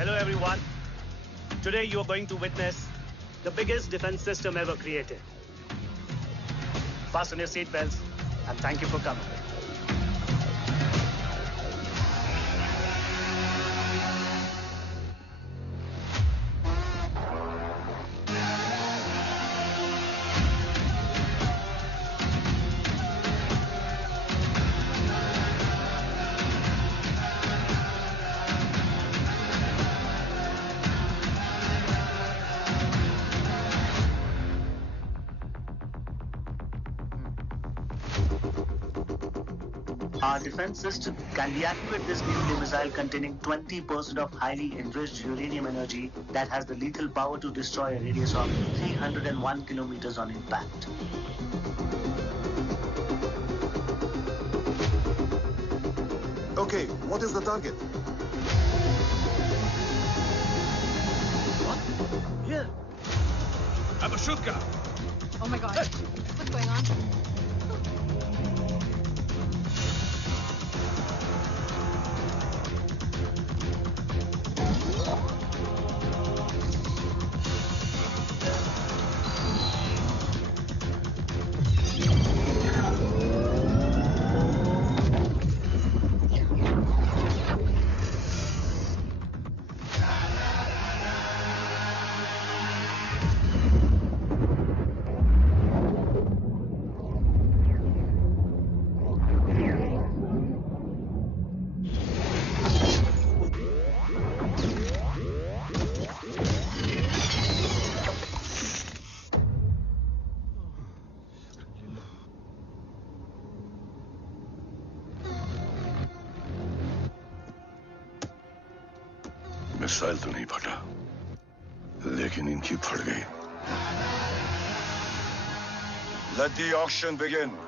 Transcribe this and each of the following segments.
Hello everyone. Today you are going to witness the biggest defense system ever created. Fasten your seatbelts and thank you for coming. Our defense system can deactivate this nuclear missile containing 20% of highly enriched uranium energy that has the lethal power to destroy a radius of 301 kilometers on impact. Okay, what is the target? What? Here. I'm a shooter. Oh my god. What's going on? Missile तो नहीं फटा, लेकिन इनकी फट गई. Let the auction begin.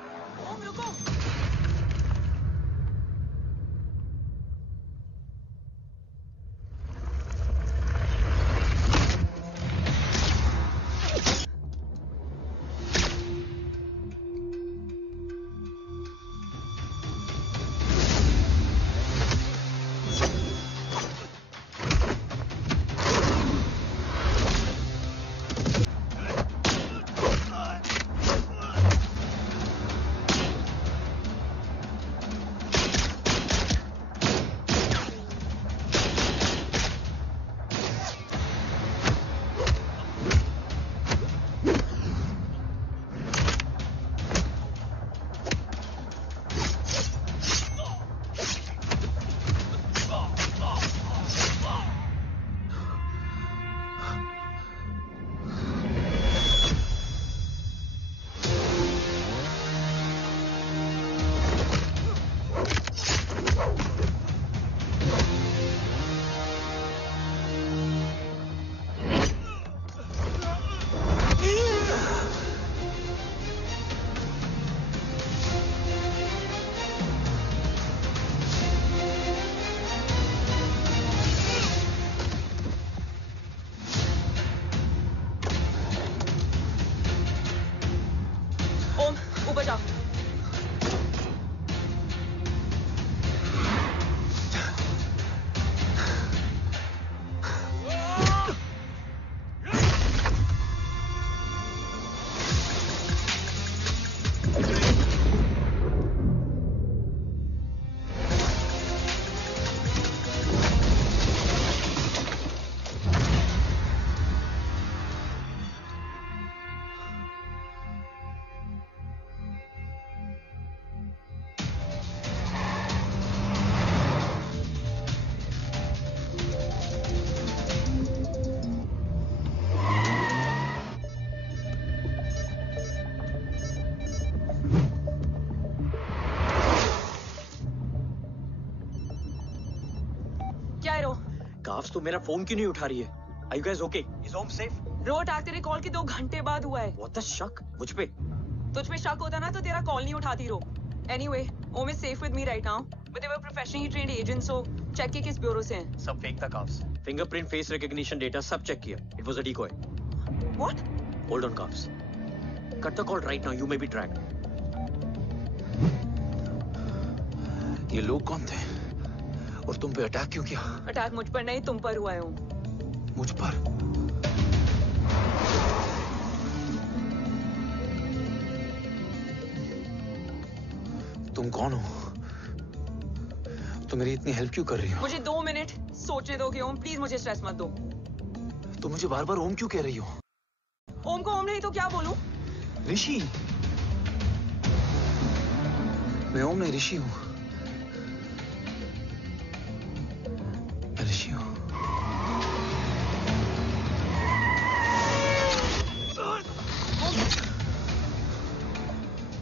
Carbs तो मेरा phone क्यों नहीं उठा रही है? Are you guys okay? Is Om safe? रो अटैक तेरे कॉल के 2 घंटे बाद हुआ है. What the शक? मुझ पे? तुझ पे शक होता ना तो तेरा कॉल नहीं उठाती रो. Anyway, Om is safe with me right now. But they were professionally trained agents, so check के किस ब्यूरो से हैं. सब फेक था carbs. Fingerprint, face recognition data सब चेक किया. It was a decoy. What? Hold on, carbs. Cut the call right now. You may be tracked. ये लोग कौन थे? और तुम पे अटैक क्यों किया? अटैक मुझ पर नहीं, तुम पर हुआ है ओम। मुझ पर? तुम कौन हो? तुम मेरी इतनी हेल्प क्यों कर रही हो? मुझे 2 मिनट सोचने दोगे ओम? प्लीज मुझे स्ट्रेस मत दो। तुम मुझे बार बार ओम क्यों कह रही हो? ओम को ओम नहीं तो क्या बोलूं? ऋषि। मैं ओम नहीं, ऋषि हूं। मैं ऋषि हूं।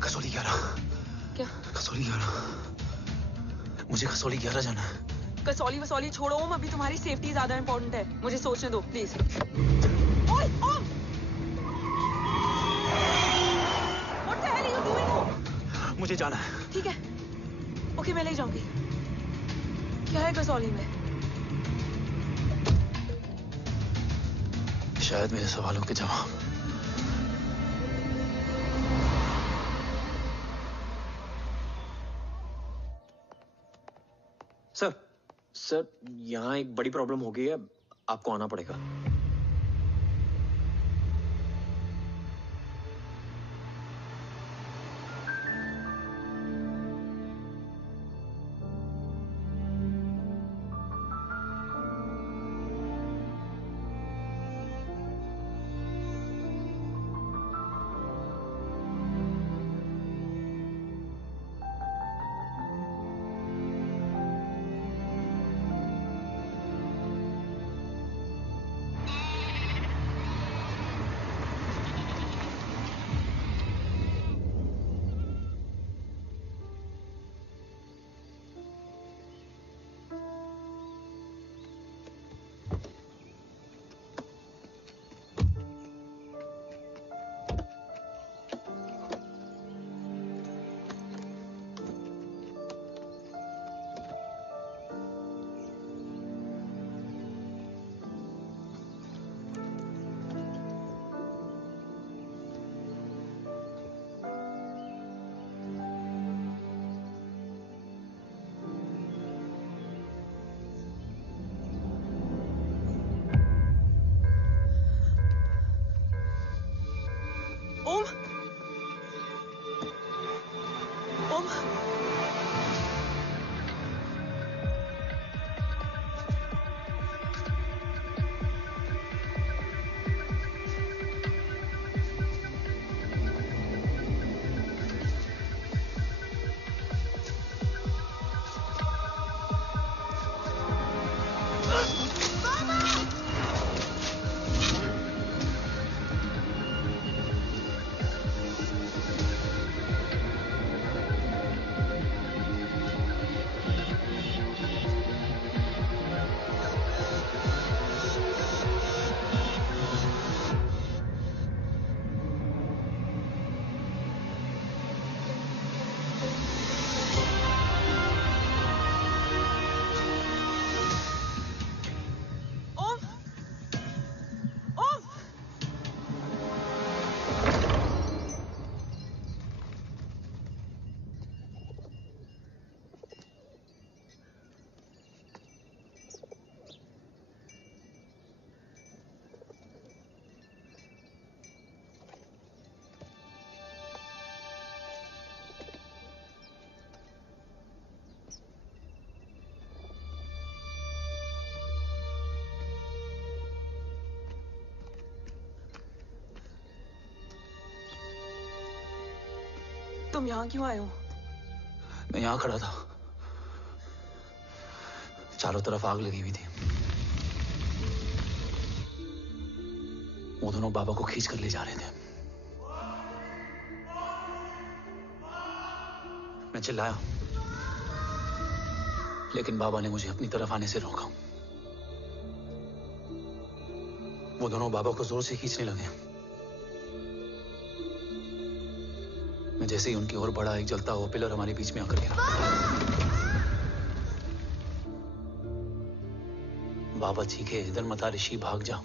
कसौली 11। क्या? कसौली 11। मुझे कसौली 11 जाना है। कसौली वसौली छोड़ो ओम, अभी तुम्हारी सेफ्टी ज्यादा इंपॉर्टेंट है। मुझे सोचने दो प्लीज। ओए ओम! What the hell are you doing, ओम? मुझे जाना है। ठीक है, ओके मैं ले जाऊंगी। क्या है कसौली में? शायद मेरे सवालों के जवाब। सर, यहाँ एक बड़ी प्रॉब्लम हो गई है, आपको आना पड़ेगा। ओम! ओम! ओम! ओम! तुम यहाँ क्यों आए हो? मैं यहाँ खड़ा था, चारों तरफ आग लगी हुई थी। वो दोनों बाबा को खींच कर ले जा रहे थे। मैं चिल्लाया, लेकिन बाबा ने मुझे अपनी तरफ आने से रोका। वो दोनों बाबा को जोर से खींचने लगे। मैं जैसे ही उनकी ओर बढ़ा, एक जलता हुआ पिलर हमारे बीच में आकर गिरा। बाबा चीखे, इधर मत आ ऋषि, भाग जा।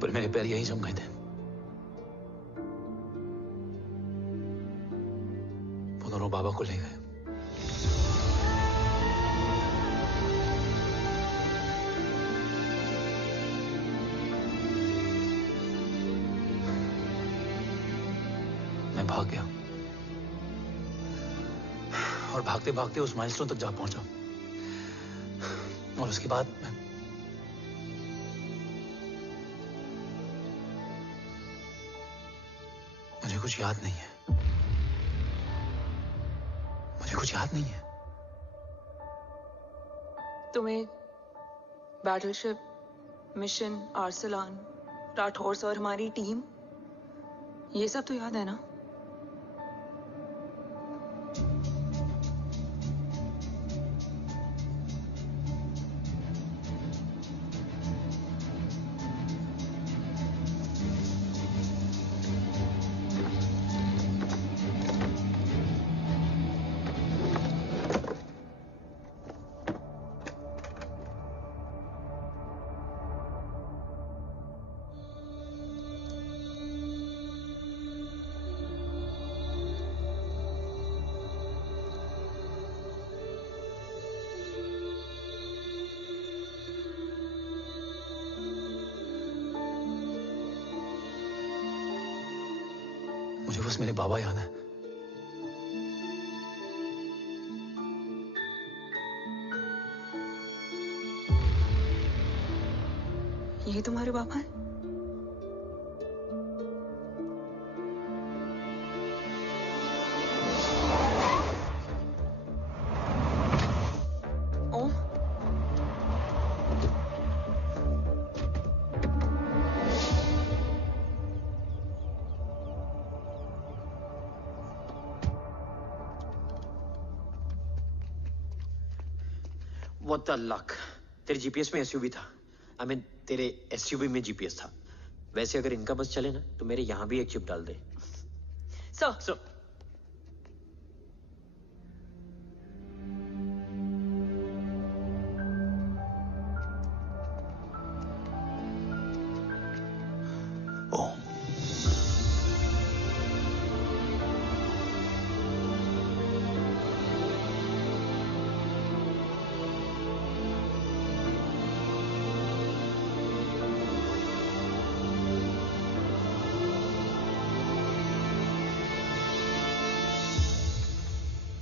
पर मेरे पैर यहीं जम गए थे। वो दोनों बाबा को ले गए। भाग गया और भागते भागते उस माइलस्टोन तक जा पहुंचा। और उसके बाद मुझे कुछ याद नहीं है। मुझे कुछ याद नहीं है। तुम्हें बैटलशिप, मिशन, आर्सलान, राठौर और हमारी टीम, ये सब तो याद है ना? मुझे बस मेरे बाबा याद है। ये तुम्हारे बाबा हैं? ओम? What the luck? तेरे जीपीएस में एसयूवी था। I mean, तेरे एसयूवी में जीपीएस था। वैसे अगर इनका बस चले ना तो मेरे यहां भी एक चिप डाल दे। सर, ओम,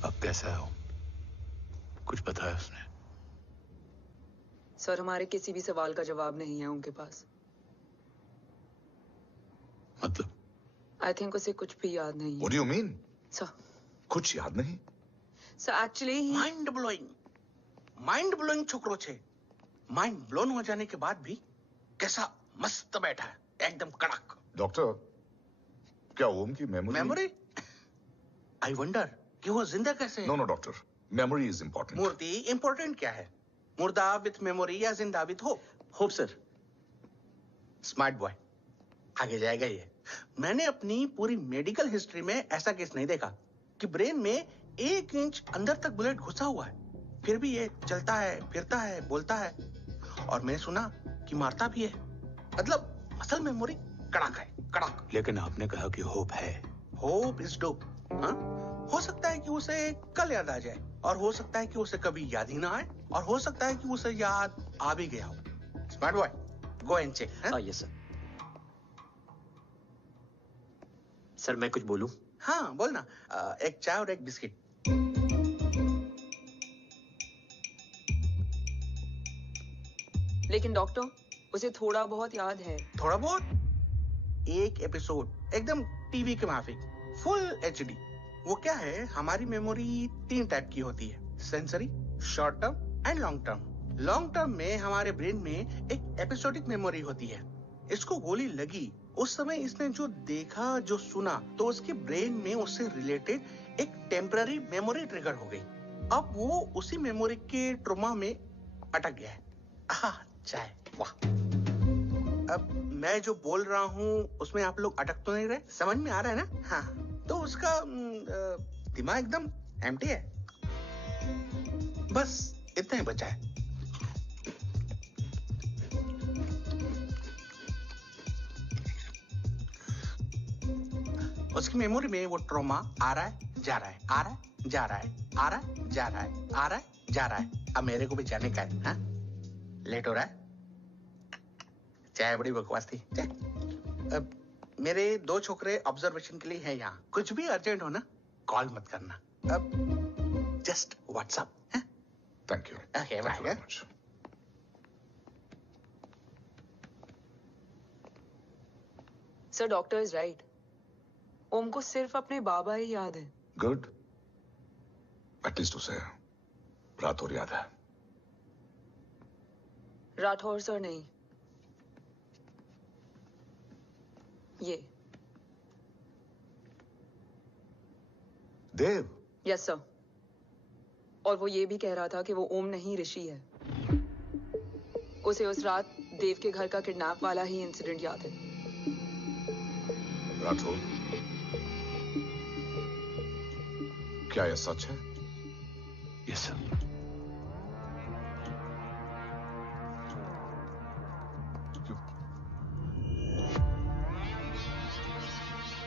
अब कैसा है ओम? कुछ बताया उसने? सर, हमारे किसी भी सवाल का जवाब नहीं है उनके पास। मतलब? आई थिंक उसे कुछ भी याद नहीं है। What do you mean? Sir, कुछ याद नहीं? सर एक्चुअली माइंड ब्लोइंग छोकरो छे। माइंड ब्लोन हो जाने के बाद भी कैसा मस्त बैठा है, एकदम कड़क। डॉक्टर, क्या ओम की मेमोरी? आई वंडर कि वो जिंदा कैसे है? No doctor, memory is important. मूर्ति इंपॉर्टेंट क्या है? मुर्दा विथ मेमोरी या जिंदा with hope? Hope sir. Smart boy, आगे जाएगा ये। मैंने अपनी पूरी मेडिकल हिस्ट्री में ऐसा केस नहीं देखा कि ब्रेन में 1 इंच अंदर तक बुलेट घुसा हुआ है, फिर भी ये चलता है, फिरता है, बोलता है, और मैंने सुना कि मारता भी है। मतलब असल मेमोरी कड़क है, कड़क। लेकिन आपने कहा कि होप है। Hope is dope. हाँ, हो सकता है कि उसे कल याद आ जाए, और हो सकता है कि उसे कभी याद ही ना आए, और हो सकता है कि उसे याद आ भी गया हो। Smart boy, go and check. Yes sir. Sir मैं कुछ बोलूं? हाँ बोलना। एक चाय और एक बिस्किट। लेकिन डॉक्टर, उसे थोड़ा बहुत याद है। थोड़ा बहुत? एक एपिसोड एकदम टीवी के माफिक, फुल एचडी। वो क्या है, हमारी मेमोरी 3 टाइप की होती है, sensory, short term and long term. Long term में हमारे ब्रेन में एक एपिसोडिक मेमोरी होती है। इसको गोली लगी, उस समय इसने जो देखा, जो सुना, तो उसके ब्रेन में उससे रिलेटेड एक टेम्पररी मेमोरी ट्रिगर हो गई। अब वो उसी मेमोरी के ट्रॉमा में अटक गया है। चाय, वाह। अब मैं जो बोल रहा हूँ उसमें आप लोग अटक तो नहीं रहे? समझ में आ रहा है ना? हाँ, तो उसका दिमाग एकदम एम्प्टी है। बस इतना ही बचा है। उसकी मेमोरी में वो ट्रॉमा आ रहा है, जा रहा है, आ रहा है, जा रहा है, आ रहा है, जा रहा है, आ रहा है, जा रहा है। अब मेरे को भी जाने का है। हाँ? लेट हो रहा है? चाय बड़ी बकवास थी। अब मेरे 2 छोकरे ऑब्जर्वेशन के लिए हैं यहाँ। कुछ भी अर्जेंट हो ना, कॉल मत करना। अब जस्ट व्हाट्सएप है। Thank you. Okay bye. Sir doctor is right. Om को सिर्फ अपने बाबा ही याद है। गुड। एटलीस्ट उसे राठौर याद है। राठौर सर नहीं, ये देव। Yes sir. और वो ये भी कह रहा था कि वो ओम नहीं ऋषि है। उसे उस रात देव के घर का किडनैप वाला ही इंसिडेंट याद है। राठौर, क्या यह सच है? Yes sir.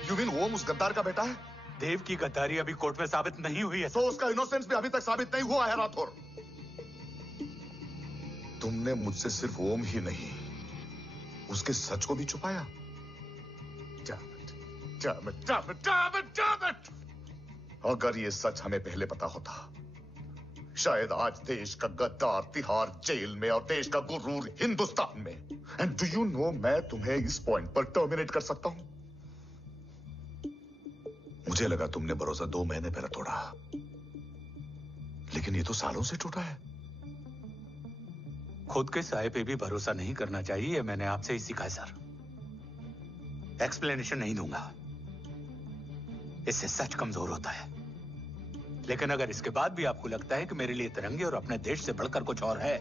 यू मीन ओम उस गद्दार का बेटा है? देव की गद्दारी अभी कोर्ट में साबित नहीं हुई है। तो उसका इनोसेंस भी अभी तक साबित नहीं हुआ है राठौर। तुमने मुझसे सिर्फ ओम ही नहीं, उसके सच को भी छुपाया। Damn it! अगर ये सच हमें पहले पता होता, शायद आज देश का गद्दार तिहाड़ जेल में और देश का गुरूर हिंदुस्तान में। एंड डू यू नो, मैं तुम्हें इस पॉइंट पर टर्मिनेट कर सकता हूं। मुझे लगा तुमने भरोसा 2 महीने पहले तोड़ा, लेकिन ये तो सालों से टूटा है। खुद के साये पे भी भरोसा नहीं करना चाहिए, मैंने आपसे ही सीखा है सर। एक्सप्लेनेशन नहीं दूंगा, इससे सच कमजोर होता है। लेकिन अगर इसके बाद भी आपको लगता है कि मेरे लिए तिरंगे और अपने देश से बढ़कर कुछ और है,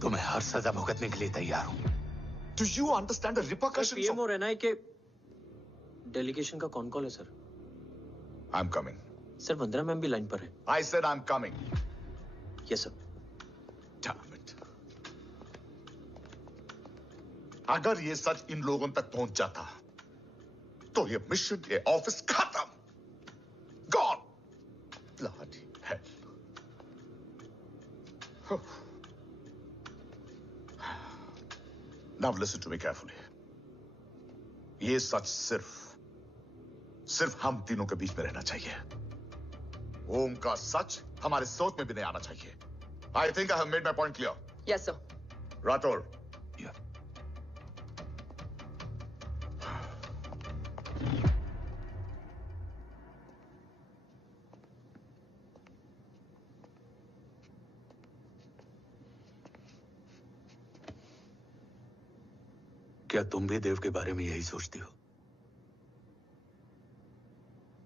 तो मैं हर सजा भुगतने के लिए तैयार हूं। Do you understand the repercussions? PM और एनआई के डेलीगेशन का कौन कॉल है sir? I'm coming. Sir Vandana ma'am भी लाइन पर है। I said I'm coming. Yes sir. Damn it. अगर ये सच इन लोगों तक पहुंच जाता, तो ये मिशन, ये ऑफिस खत्म। Gone. Bloody hell. Now listen to me carefully. ये सच सिर्फ हम तीनों के बीच में रहना चाहिए। ओम का सच हमारे सोच में भी नहीं आना चाहिए। I think I have made my point clear. Yes sir. Rathore. क्या तुम भी देव के बारे में यही सोचती हो?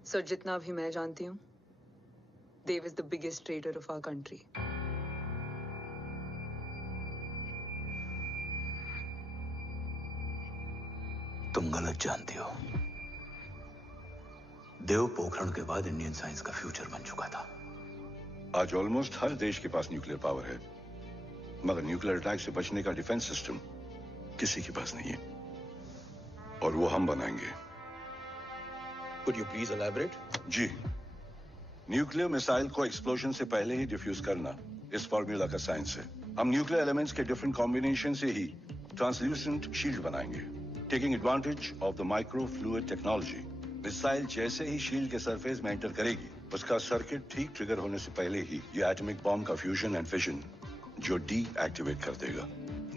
सर जितना भी मैं जानती हूँ, Dev is the biggest traitor of our country. तुम गलत जानती हो। देव पोखरण के बाद इंडियन साइंस का फ्यूचर बन चुका था। आज ऑलमोस्ट हर देश के पास न्यूक्लियर पावर है, मगर न्यूक्लियर अटैक से बचने का डिफेंस सिस्टम किसी के पास नहीं है, और वो हम बनाएंगे। Could you please elaborate? जी, न्यूक्लियर मिसाइल को एक्सप्लोजन से पहले ही डिफ्यूज करना इस फॉर्मूला का साइंस है। हम न्यूक्लियर एलिमेंट्स के डिफरेंट कॉम्बिनेशन से ही ट्रांसल्यूसेंट शील्ड बनाएंगे, taking advantage of the micro fluid technology. Missile जैसे ही शील्ड के सरफेस में एंटर करेगी, उसका सर्किट ठीक ट्रिगर होने से पहले ही ये एटॉमिक बॉम्ब का फ्यूजन एंड फिशन जो डीएक्टिवेट कर देगा।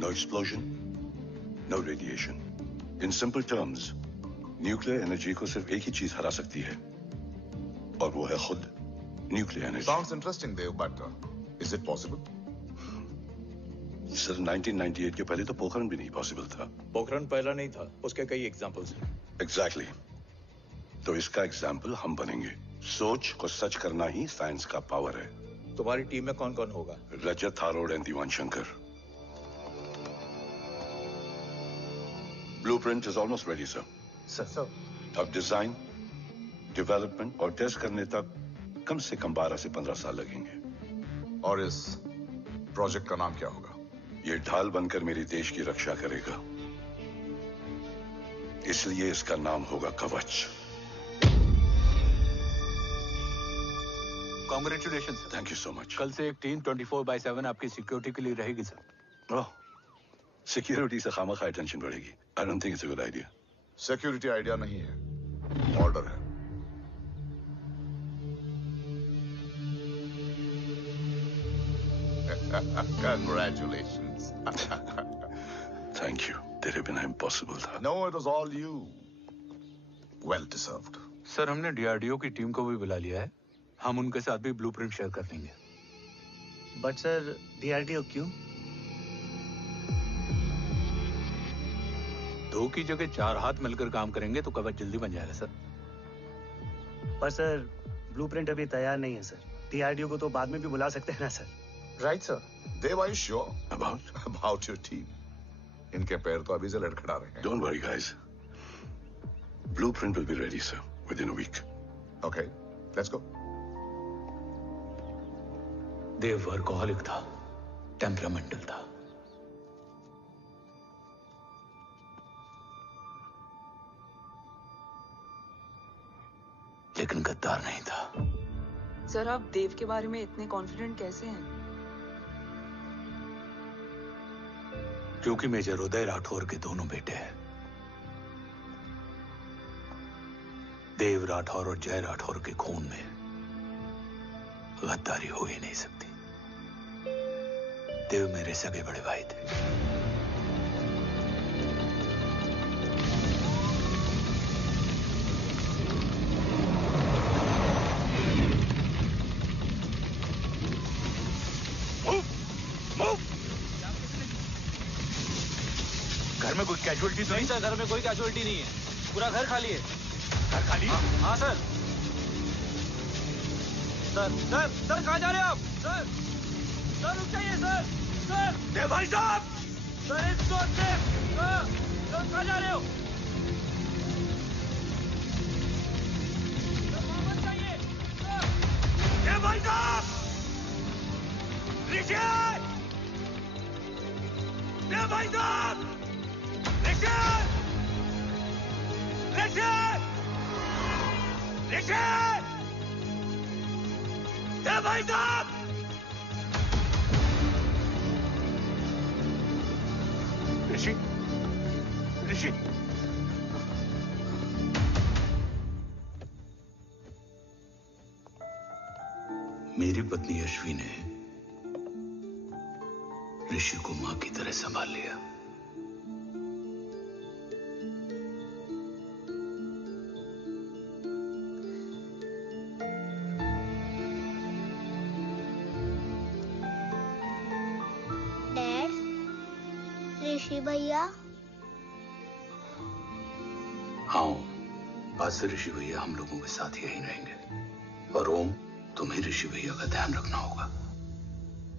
No explosion, no radiation. In simple terms, nuclear energy को सिर्फ एक ही चीज हरा सकती है, और वो है खुद nuclear energy. Sounds interesting, Dev, but is it possible? Sir 1998 के पहले तो पोखरण भी नहीं पॉसिबल था। पोखरण पहला नहीं था, उसके कई एग्जांपल्स हैं। एग्जैक्टली। तो इसका एग्जाम्पल हम बनेंगे। सोच को सच करना ही साइंस का पावर है। तुम्हारी टीम में कौन कौन होगा? Rajat Tharod and Diwan Shankar. Blueprint is almost ready sir. Sir अब डिजाइन, डेवलपमेंट और टेस्ट करने तक कम से कम 12 से 15 साल लगेंगे। और इस प्रोजेक्ट का नाम क्या होगा? ये ढाल बनकर मेरे देश की रक्षा करेगा, इसलिए इसका नाम होगा कवच। Congratulation sir. Thank you so much. कल से एक टीम 24/7 आपकी सिक्योरिटी के लिए रहेगी सर। ओह, सिक्योरिटी से खामखा टेंशन बढ़ेगी। I don't think it's a good idea. Security idea नहीं है, ऑर्डर है। Congratulations. Thank you. तेरे बिना इम्पॉसिबल था। No, it was all you. Well deserved. Sir, हमने डीआरडीओ की टीम को भी बुला लिया है। हम उनके साथ भी ब्लूप्रिंट शेयर कर लेंगे। बट सर, डीआरडीओ क्यों? 2 की जगह 4 हाथ मिलकर काम करेंगे तो कवच जल्दी बन जाएगा सर। पर सर, ब्लूप्रिंट अभी तैयार नहीं है सर। डीआरडीओ को तो बाद में भी बुला सकते हैं ना sir. Right, sir. Dev, are you sure about your team? इनके पैर तो अभी से लड़खड़ा रहे हैं। Don't worry, guys. Blueprint will be ready, sir, within a week. Okay, let's go. Dev workaholic था, टेम्परामेंटल था। लेकिन गद्दार नहीं था। सर, आप देव के बारे में इतने कॉन्फिडेंट कैसे हैं? क्योंकि मेजर उदय राठौर के दोनों बेटे हैं। देव राठौर और जय राठौर के खून में गद्दारी हो ही नहीं सकती। देव मेरे सगे बड़े भाई थे। घर में कोई कैजुअलिटी तो नहीं? सर, घर में कोई कैजुअलिटी नहीं है। पूरा घर खाली है। घर खाली? हाँ सर। सर कहाँ जा रहे हैं आप? सर रुक जाइए सर। देव भाई साहब! सर इसको सर कहाँ जा रहे हो? सर वापस जाइए। देव भाई साहब! ऋषि! देव भाई साहब! ऋषि! देव भाई साहब! ऋषि! मेरी पत्नी अश्वी ने ऋषि को मां की तरह संभाल लिया। ऋषि भैया। हाँ, आज से ऋषि भैया हम लोगों के साथ यहीं रहेंगे। और ओम, तुम्हें ऋषि भैया का ध्यान रखना होगा।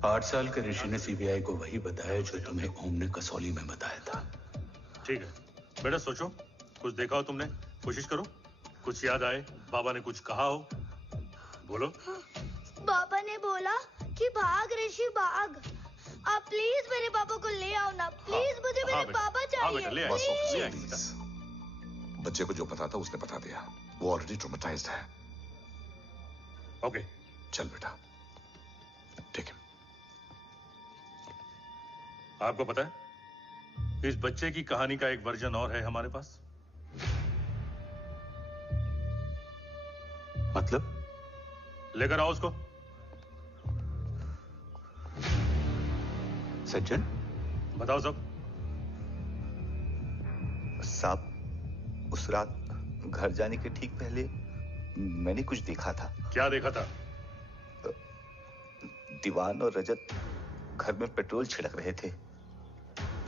8 साल के ऋषि ने सीबीआई को वही बताया जो तुम्हें ओम ने कसौली में बताया था। ठीक है बेटा, सोचो, कुछ देखा हो तुमने, कोशिश करो, कुछ याद आए, बाबा ने कुछ कहा हो, बोलो। बाबा ने बोला कि भाग ऋषि भाग। आप प्लीज मेरे पापा को ले आओ ना, प्लीज। मुझे मेरे पापा चाहिए। प्लीज। बच्चे को जो पता था उसने बता दिया। वो ऑलरेडी ट्रॉमेटाइज्ड है। ओके, चल बेटा, ठीक है। आपको पता है, इस बच्चे की कहानी का एक वर्जन और है हमारे पास। मतलब? लेकर आओ उसको। सज्जन, बताओ सब। साहब, उस रात घर जाने के ठीक पहले मैंने कुछ देखा था। क्या देखा था? दीवान और रजत घर में पेट्रोल छिड़क रहे थे,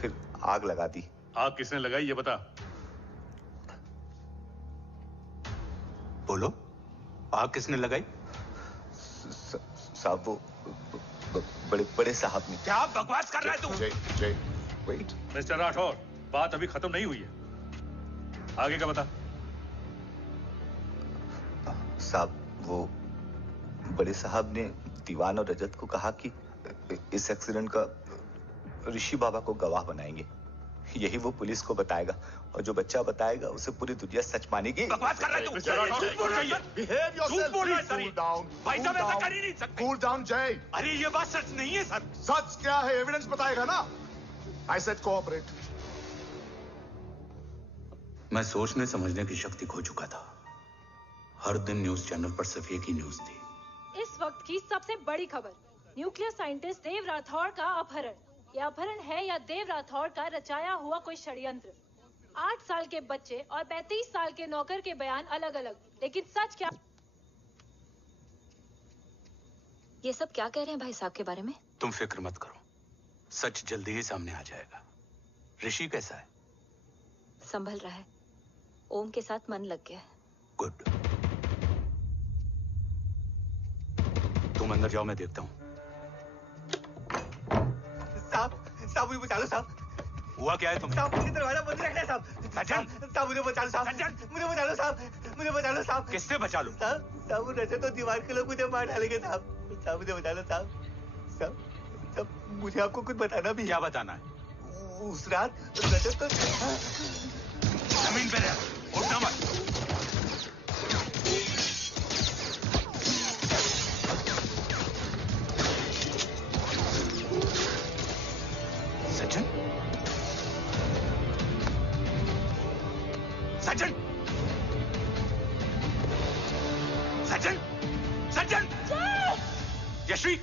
फिर आग लगा दी। आग किसने लगाई ये बता। बोलो, आग किसने लगाई? साहब, वो बड़े साहब ने। क्या बकवास कर रहा है तू? जय, वेट। मिस्टर राठौर, बात अभी खत्म नहीं हुई है, आगे का बता। साहब, वो बड़े साहब ने दीवान और रजत को कहा कि इस एक्सीडेंट का ऋषि बाबा को गवाह बनाएंगे। यही वो पुलिस को बताएगा, और जो बच्चा बताएगा उसे पूरी दुनिया सच मानेगी। बकवास कर रहा है तू? झूठ बोल रही है। झूठ बोल रहा है सर। भाई साहब, ऐसा कर ही नहीं सकते। कूल डाउन जय। अरे ये बात सच नहीं है सर। सच क्या है? एविडेंस बताएगा ना। I said cooperate. मैं सोचने समझने की शक्ति खो चुका था। हर दिन न्यूज चैनल पर सिर्फ एक ही न्यूज थी। इस वक्त की सबसे बड़ी खबर, न्यूक्लियर साइंटिस्ट देव राठौड़ का अपहरण। यह अपहरण है या देव राठौड़ का रचाया हुआ कोई षड्यंत्र? 8 साल के बच्चे और 35 साल के नौकर के बयान अलग अलग, लेकिन सच क्या? ये सब क्या कह रहे हैं भाई साहब के बारे में? तुम फिक्र मत करो, सच जल्दी ही सामने आ जाएगा। ऋषि कैसा है? संभल रहा है। ओम के साथ मन लग गया है। गुड। तुम अंदर जाओ, मैं देखता हूँ। साहब मुझे बचा लो साहब। हुआ क्या है तुम्हें? साहब मुझे दरवाजा बंद रखना है साहब। सज्जन, साहब मुझे बचा लो साहब। मुझे बचा लो साहब। मुझे बचा लो साहब। किससे बचा लो? साहब वो रजत तो दीवार के लोग मुझे मार डालेंगे साहब। साहब मुझे बचा लो साहब। साहब मुझे आपको कुछ बताना भी है। क्या बताना है? उस रात रजत तो जमीन पे रह, उठना मत। सज्जन, सज्जन, सज्जन, सज्जन, यश्वी,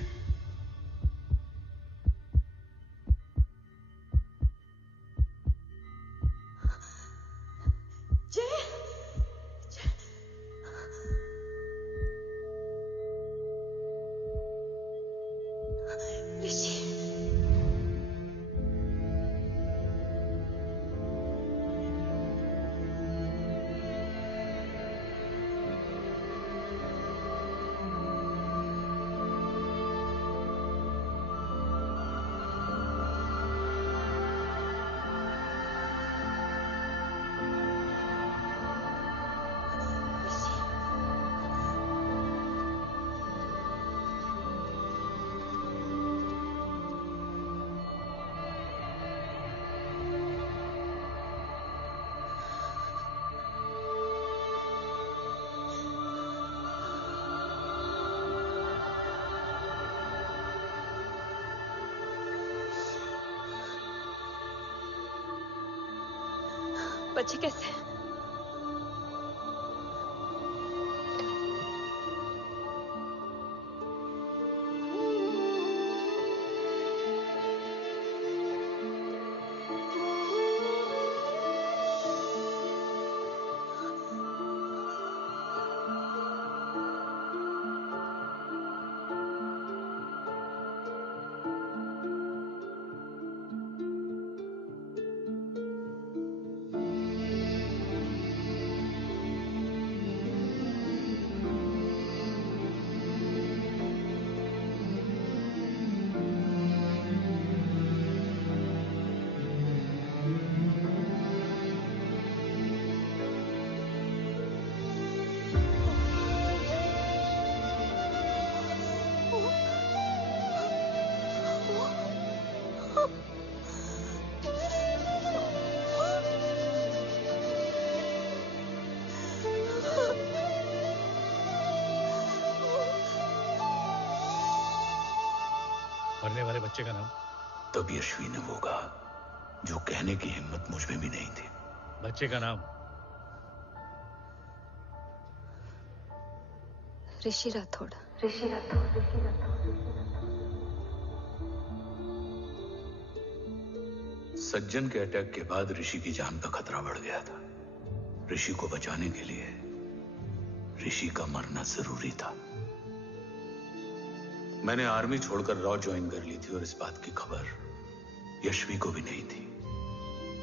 बच्चे कैसे हैं? मरने वाले बच्चे का नाम? तब यश्वी ने वो कहा जो कहने की हिम्मत मुझ में भी नहीं थी। बच्चे का नाम? ऋषि राठौड़। सज्जन के अटैक के बाद ऋषि की जान का खतरा बढ़ गया था। ऋषि को बचाने के लिए ऋषि का मरना जरूरी था। मैंने आर्मी छोड़कर रॉ ज्वाइन कर ली थी और इस बात की खबर यश्वी को भी नहीं थी।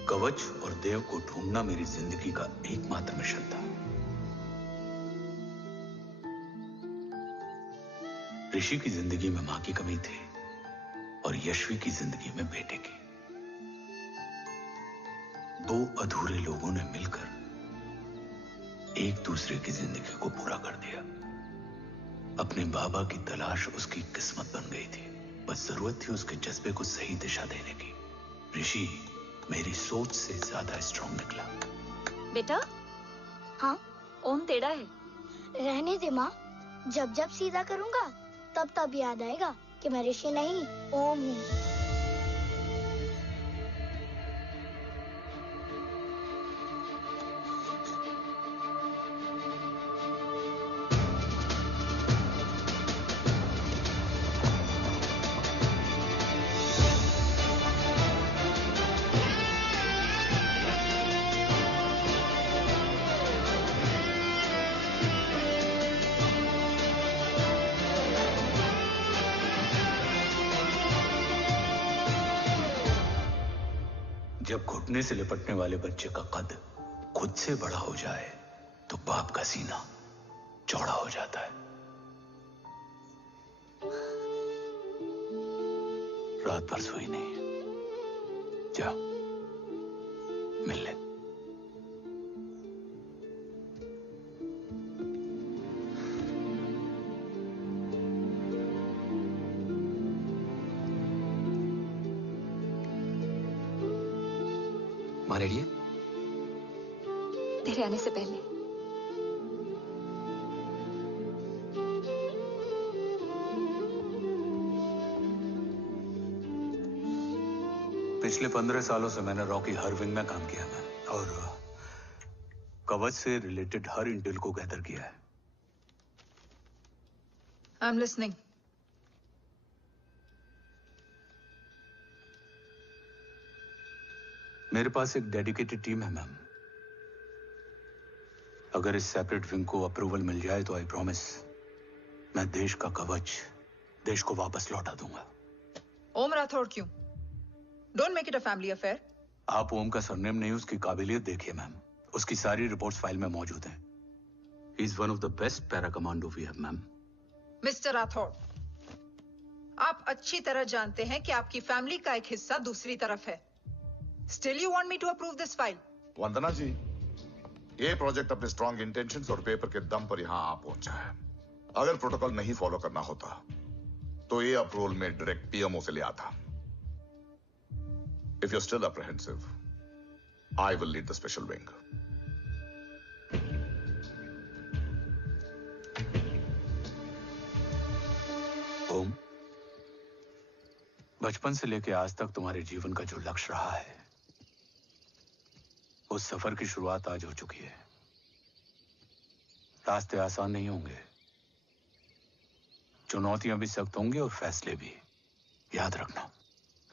कवच और देव को ढूंढना मेरी जिंदगी का एकमात्र मिशन था। ऋषि की जिंदगी में मां की कमी थी और यश्वी की जिंदगी में बेटे की। दो अधूरे लोगों ने मिलकर एक दूसरे की जिंदगी को पूरा कर दिया। अपने बाबा की तलाश उसकी किस्मत बन गई थी, बस जरूरत थी उसके जज्बे को सही दिशा देने की। ऋषि मेरी सोच से ज्यादा स्ट्रांग निकला। बेटा, हाँ, ओम टेढ़ा है। रहने दे माँ, जब जब सीधा करूंगा तब तब याद आएगा कि मैं ऋषि नहीं ओम हूँ। जब घुटने से लिपटने वाले बच्चे का कद खुद से बड़ा हो जाए तो बाप का सीना चौड़ा हो जाता है। रात भर सोई नहीं, जा मिल ले। माँ रेडी है? तेरे आने से पहले। पिछले 15 सालों से मैंने रॉकी हर विंग में काम किया है और कवच से रिलेटेड हर इंटेल को गैदर किया है। I am listening. मेरे पास एक डेडिकेटेड टीम है मैम। अगर इस सेपरेट विंग को अप्रूवल मिल जाए तो आई प्रॉमिस मैं देश का कवच देश को वापस लौटा दूंगा। ओम राठौड़ क्यों? Don't make it a family affair. आप ओम का सरनेम नहीं, उसकी काबिलियत देखिए मैम। उसकी सारी रिपोर्ट्स फाइल में मौजूद हैं। He is one of the best para commando we have ma'am. Mister Rathore, आप अच्छी तरह जानते हैं कि आपकी फैमिली का एक हिस्सा दूसरी तरफ है। Still you want me to approve this file? वंदना जी, ये प्रोजेक्ट अपने स्ट्रॉन्ग इंटेंशंस और पेपर के दम पर यहां आ पहुंचा है। अगर प्रोटोकॉल नहीं फॉलो करना होता तो ये अप्रूवल में डायरेक्ट पीएमओ से ले आता। If you're still apprehensive, I will lead the special wing. ओम, बचपन से लेकर आज तक तुम्हारे जीवन का जो लक्ष्य रहा है, उस सफर की शुरुआत आज हो चुकी है। रास्ते आसान नहीं होंगे, चुनौतियां भी सख्त होंगी और फैसले भी। याद रखना,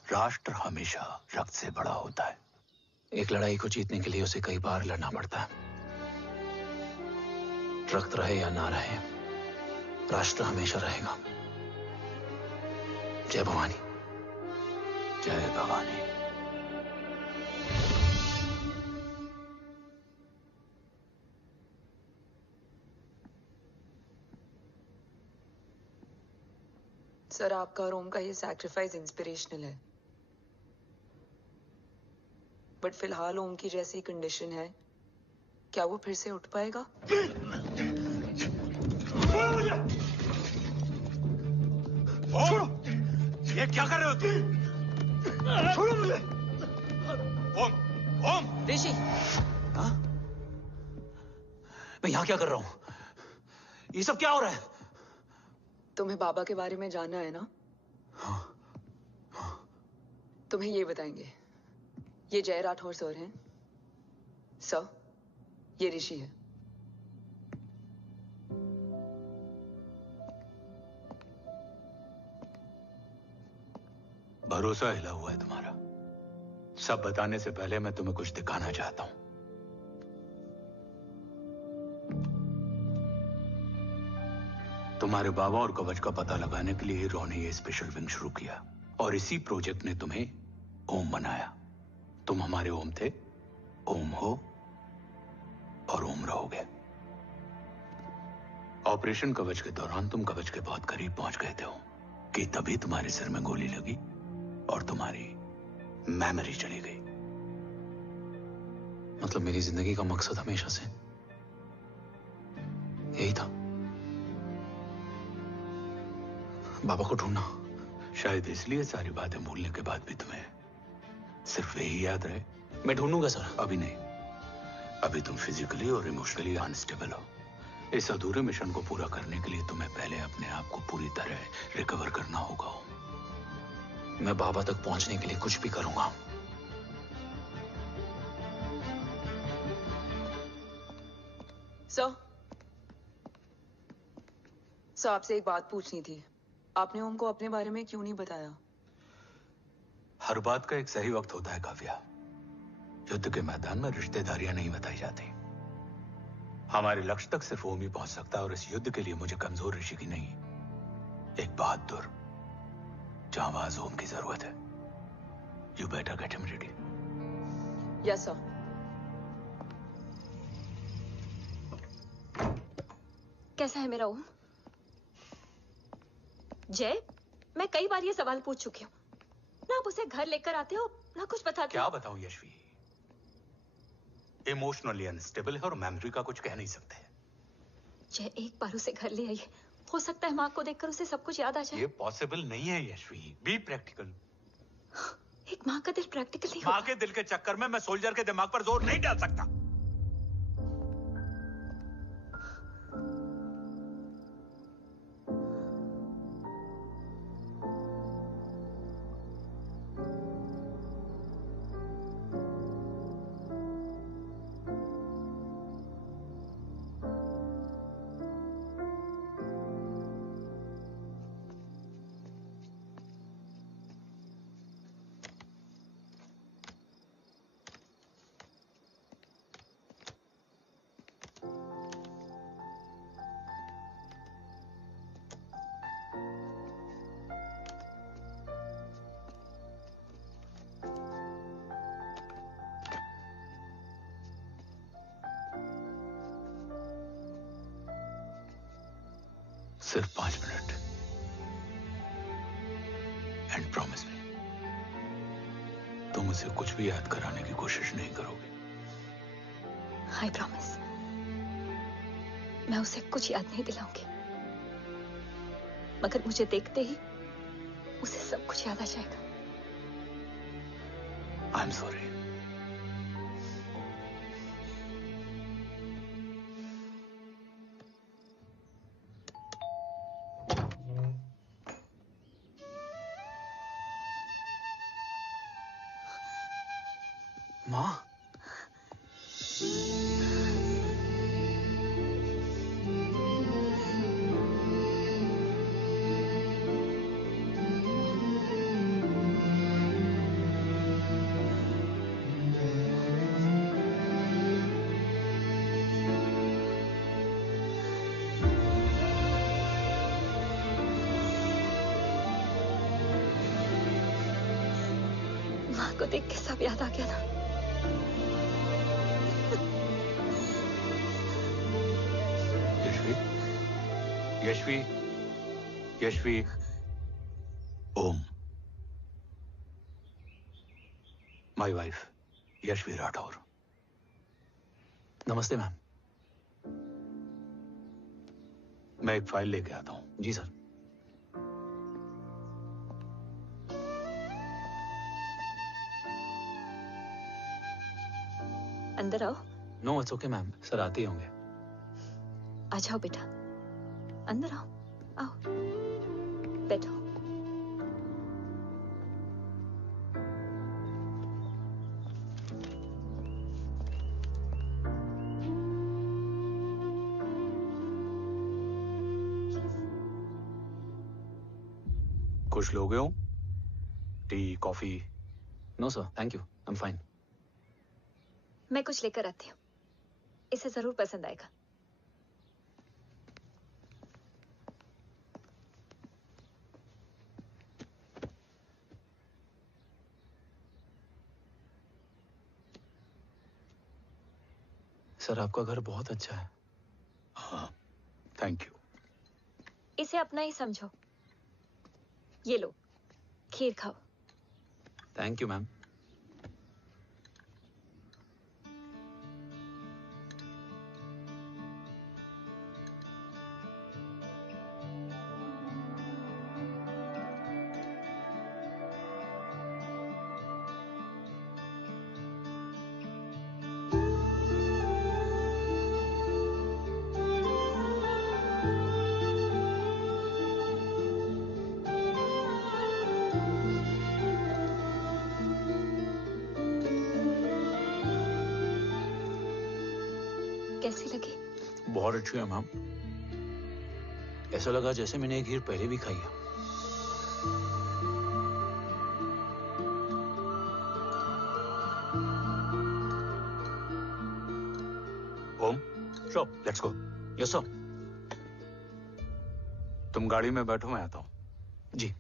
राष्ट्र हमेशा रक्त से बड़ा होता है। एक लड़ाई को जीतने के लिए उसे कई बार लड़ना पड़ता है। रक्त रहे या ना रहे, राष्ट्र हमेशा रहेगा। जय भवानी। जय भवानी। सर, आपका और ओम का ये सैक्रिफाइस इंस्पिरेशनल है, बट फिलहाल ओम की जैसी कंडीशन है, क्या वो फिर से उठ पाएगा? छोड़ो! ये क्या कर रहे हो तुम? छोड़ो मुझे! ओम! ओम! ऋषि! हाँ? मैं यहाँ क्या कर रहा हूँ? ये सब क्या हो रहा है? तुम्हें बाबा के बारे में जानना है ना? तुम्हें ये बताएंगे। ये जय राठौर सर हैं। सर, ये ऋषि है। भरोसा हिला हुआ है तुम्हारा। सब बताने से पहले मैं तुम्हें कुछ दिखाना चाहता हूं। तुम्हारे बाबा और कवच का पता लगाने के लिए हीरो ने ये स्पेशल विंग शुरू किया और इसी प्रोजेक्ट ने तुम्हें ओम बनाया। तुम हमारे ओम थे, ओम हो और ओम रहोगे। ऑपरेशन कवच के दौरान तुम कवच के बहुत करीब पहुंच गए थे कि तभी तुम्हारे सिर में गोली लगी और तुम्हारी मेमोरी चली गई। मतलब मेरी जिंदगी का मकसद हमेशा से यही था, बाबा को ढूंढना। शायद इसलिए सारी बातें भूलने के बाद भी तुम्हें सिर्फ यही याद रहे। मैं ढूंढूंगा सर। अभी नहीं, अभी तुम फिजिकली और इमोशनली अनस्टेबल हो। इस अधूरे मिशन को पूरा करने के लिए तुम्हें पहले अपने आप को पूरी तरह रिकवर करना होगा। मैं बाबा तक पहुंचने के लिए कुछ भी करूंगा। सर, आपसे एक बात पूछनी थी। आपने ओम को अपने बारे में क्यों नहीं बताया? हर बात का एक सही वक्त होता है काव्या। युद्ध के मैदान में रिश्तेदारियां नहीं बताई जाती। हमारे लक्ष्य तक सिर्फ ओम ही पहुंच सकता है और इस युद्ध के लिए मुझे कमजोर ऋषि की नहीं, एक बहादुर जांबाज ओम की जरूरत है। You better get him ready. Yes sir. कैसा है मेरा ओम? जय, मैं कई बार ये सवाल पूछ चुकी हूँ। ना आप उसे घर लेकर आते हो, ना कुछ बताते क्या हो। बताऊं यशवी, इमोशनली अनस्टेबल है और मेमोरी का कुछ कह नहीं सकते। जय, एक बार उसे घर ले आइए, हो सकता है माँ को देखकर उसे सब कुछ याद आ जाए। ये पॉसिबल नहीं है यशवी, बी प्रैक्टिकल। एक माँ का दिल प्रैक्टिकल नहीं माँ के दिल के चक्कर में मैं सोल्जर के दिमाग पर जोर नहीं डाल सकता। सिर्फ 5 मिनट एंड प्रॉमिस मी, तुम उसे कुछ भी याद कराने की कोशिश नहीं करोगे। आई प्रॉमिस, मैं उसे कुछ याद नहीं दिलाऊंगी, मगर मुझे देखते ही उसे सब कुछ याद आ जाएगा। I am sorry. माँ, माँ को देख के सब याद आ गया ना। Yashvi, Yashvi, Om, my wife Yashvi Rathore. नमस्ते मैम। मैं एक फाइल लेके आता हूं। जी सर। अंदर आओ। No it's okay ma'am, sir आते ही होंगे। आ जाओ बेटा, अंदर आओ, आओ, बैठो। कुछ लोगे हो? Tea, coffee? No sir, thank you, I am fine. मैं कुछ लेकर आती हूँ, इसे जरूर पसंद आएगा। सर आपका घर बहुत अच्छा है। हाँ, थैंक यू। इसे अपना ही समझो। ये लो, खीर खाओ। Thank you ma'am. कैसी लगी? बहुत अच्छी है मैम। ऐसा लगा जैसे मैंने एक खीर पहले भी खाई है। Om, sure, let's go. Yes sir. तुम गाड़ी में बैठो, मैं आता हूं। जी।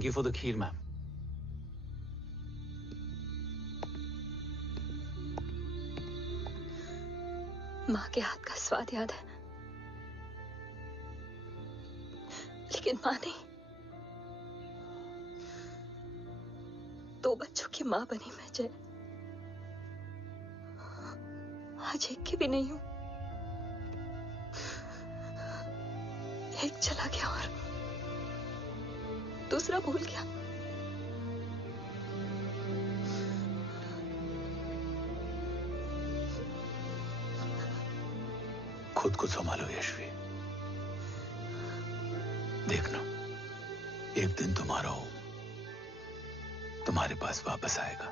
Thank you for the kheer, ma'am. माँ के हाथ का स्वाद याद है, लेकिन माँ नहीं। 2 बच्चों की माँ बनी मैं जय। आज एक की भी नहीं हूं। एक चला गया और दूसरा भूल गया। खुद को संभालो यशवी। देखना, एक दिन तुम्हारा हो तुम्हारे पास वापस आएगा।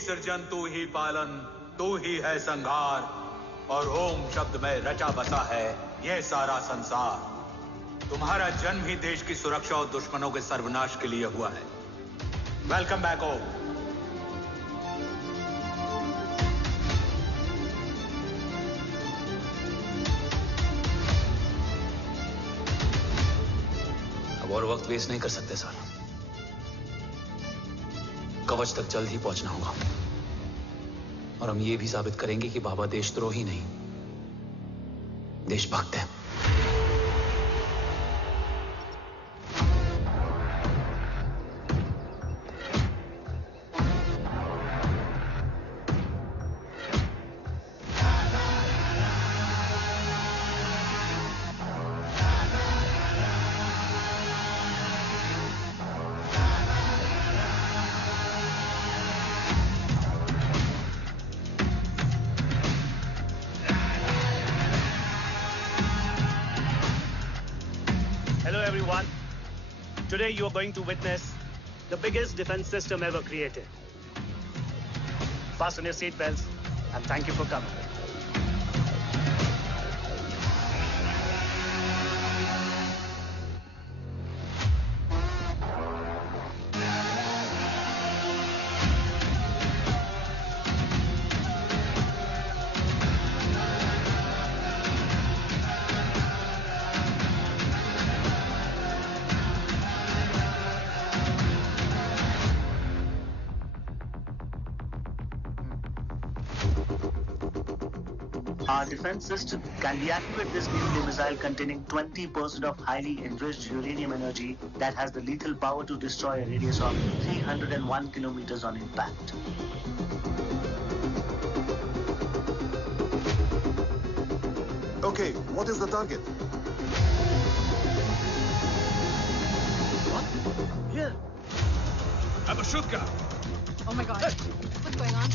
सृजन तू ही पालन, तू ही है संहार, और ओम शब्द में रचा बसा है यह सारा संसार। तुम्हारा जन्म ही देश की सुरक्षा और दुश्मनों के सर्वनाश के लिए हुआ है। वेलकम बैक ओम। अब और वक्त वेस्ट नहीं कर सकते सर। कवच तक जल्द ही पहुंचना होगा और हम ये भी साबित करेंगे कि बाबा देशद्रोही नहीं, देशभक्त है। Today you are going to witness the biggest defense system ever created. Fasten your seatbelts and thank you for coming. Our defense system can deactivate this nuclear missile containing 20% of highly enriched uranium energy that has the lethal power to destroy a radius of 301 kilometers on impact. Okay, what is the target? What? Here. Abashuka! Oh my god. What's going on?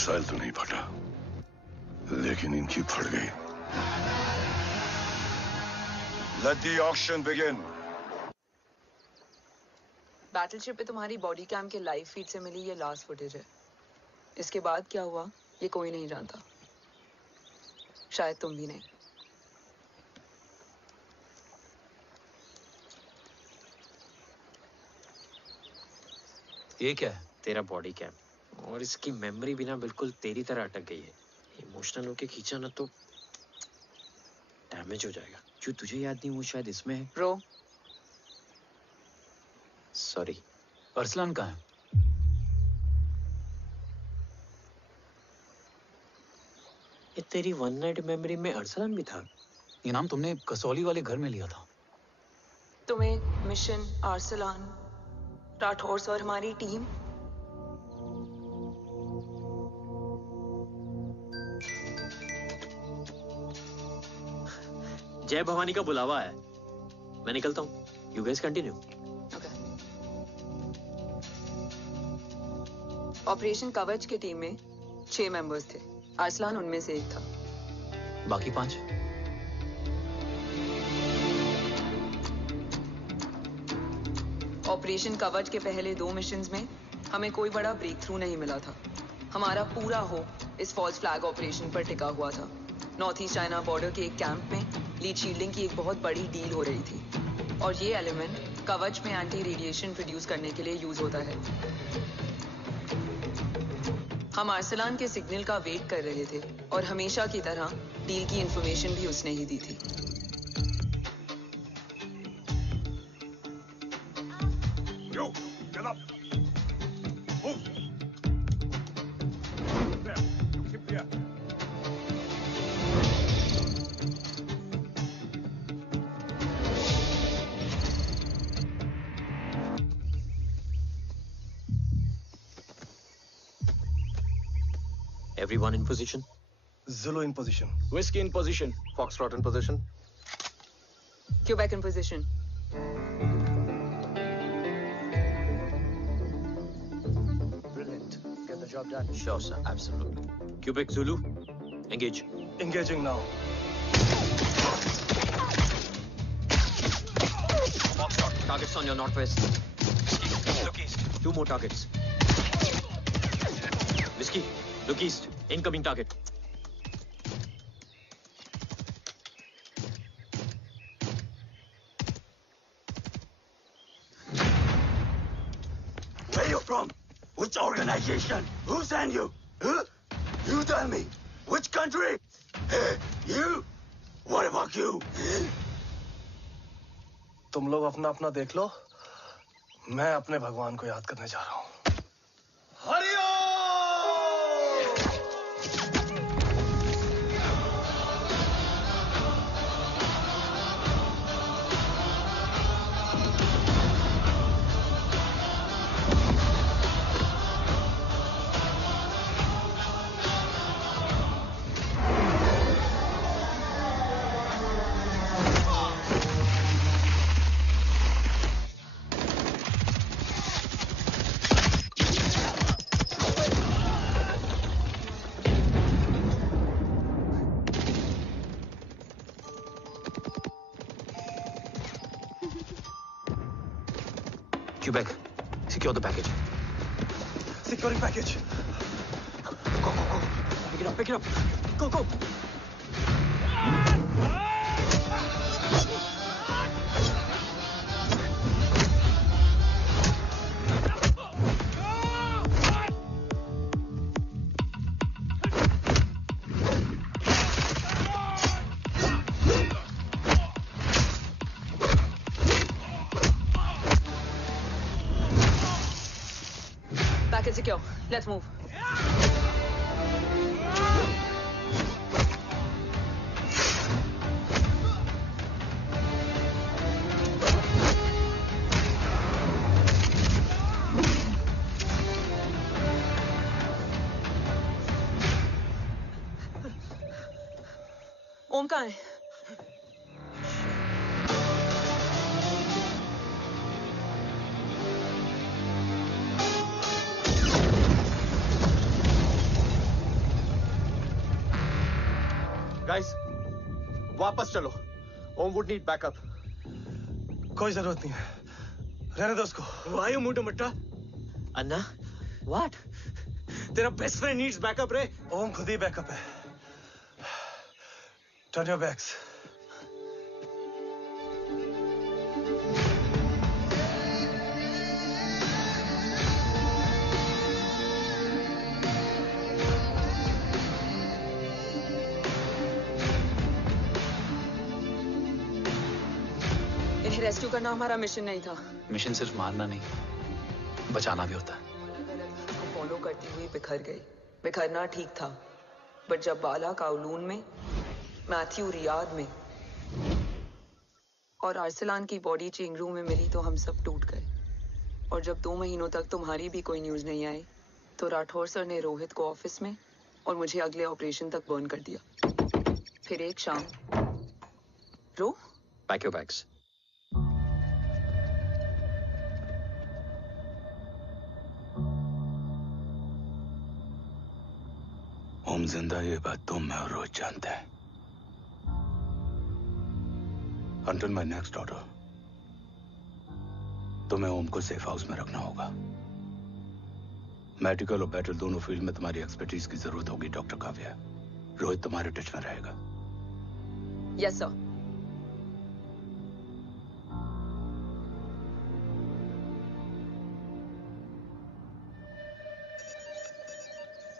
Missile तो नहीं फटा, लेकिन इनकी फट गई। Let the auction begin. Battleship पे तुम्हारी body cam के लाइव फीड से मिली ये लास्ट फुटेज है। इसके बाद क्या हुआ ये कोई नहीं जानता, शायद तुम भी नहीं। ये क्या है? तेरा बॉडी कैम, और इसकी मेमोरी भी ना बिल्कुल तेरी तरह अटक गई है। इमोशनल होके खींचा ना तो डैमेज हो जाएगा। जो तुझे याद नहीं वो शायद इसमें है। Bro sorry. अरसलान कहाँ है? ये तेरी वन नाइट मेमोरी में अरसलान भी था? ये नाम तुमने कसौली वाले घर में लिया था। तुम्हें मिशन, अरसलान, राठौर और हमारी टीम। जय भवानी का बुलावा है, मैं निकलता हूँ। You guys continue. ऑपरेशन कवच की टीम में 6 मेंबर्स थे, अरसलान उनमें से एक था। बाकी 5? ऑपरेशन कवच के पहले 2 मिशंस में हमें कोई बड़ा ब्रेक थ्रू नहीं मिला था। हमारा पूरा होप इस फॉल्स फ्लैग ऑपरेशन पर टिका हुआ था। नॉर्थ ईस्ट चाइना बॉर्डर के एक कैंप में लीड शील्डिंग की एक बहुत बड़ी डील हो रही थी, और ये एलिमेंट कवच में एंटी रेडिएशन प्रोड्यूस करने के लिए यूज होता है। हम अरसलान के सिग्नल का वेट कर रहे थे, और हमेशा की तरह डील की इंफॉर्मेशन भी उसने ही दी थी। Yo, get up. Move. There, you keep there. Everyone in position? Zulu in position. Whiskey in position. Foxtrot in position. Quebec in position. Brilliant. Get the job done. Sure, sir. Absolutely. Quebec Zulu, engage. Engaging now. Foxtrot, targets on your northwest. Look east. 2 more targets. Whiskey, look east. Incoming target. Where you from? Which organization? Who sent you? Huh? You tell me. Which country? Hey, you? What about you? तुम लोग अपना अपना देख लो, मैं अपने भगवान को याद करने जा रहा हूँ। Quebec, secure the package. Securing package. Go, go, go. Pick it up, pick it up. Go, go. Package secure. Let's move. ओम कहाँ है? वापस चलो। ओम वुड नीड बैकअप। कोई जरूरत नहीं है, रहने दो उसको। Why you moved Mutta? Anna, what? तेरा बेस्ट फ्रेंड नीड्स बैकअप रे। ओम खुद ही बैकअप है। Turn your backs. इन्हें रेस्क्यू करना हमारा मिशन नहीं था। मिशन सिर्फ मारना नहीं, बचाना भी होता है। को फॉलो करती हुई बिखर गई। बिखरना ठीक था, बट जब बाला काउलून में, मैथ्यू रियाद में और अरसलान की बॉडी चेंज रूम में मिली तो हम सब टूट गए। और जब 2 महीनों तक तुम्हारी भी कोई न्यूज नहीं आई तो राठौर सर ने रोहित को ऑफिस में और मुझे अगले ऑपरेशन तक बर्न कर दिया। फिर एक शाम रो पैक योर बैग्स। ओम जिंदा है, ये बात तुम मैं और रोहित जानते हैं। Until my next order, तुम्हें ओम को सेफ हाउस में रखना होगा। मेडिकल और बैटल दोनों फील्ड में तुम्हारी एक्सपर्टीज की जरूरत होगी डॉक्टर काव्या। रोहित तुम्हारे टच में रहेगा। Yes sir.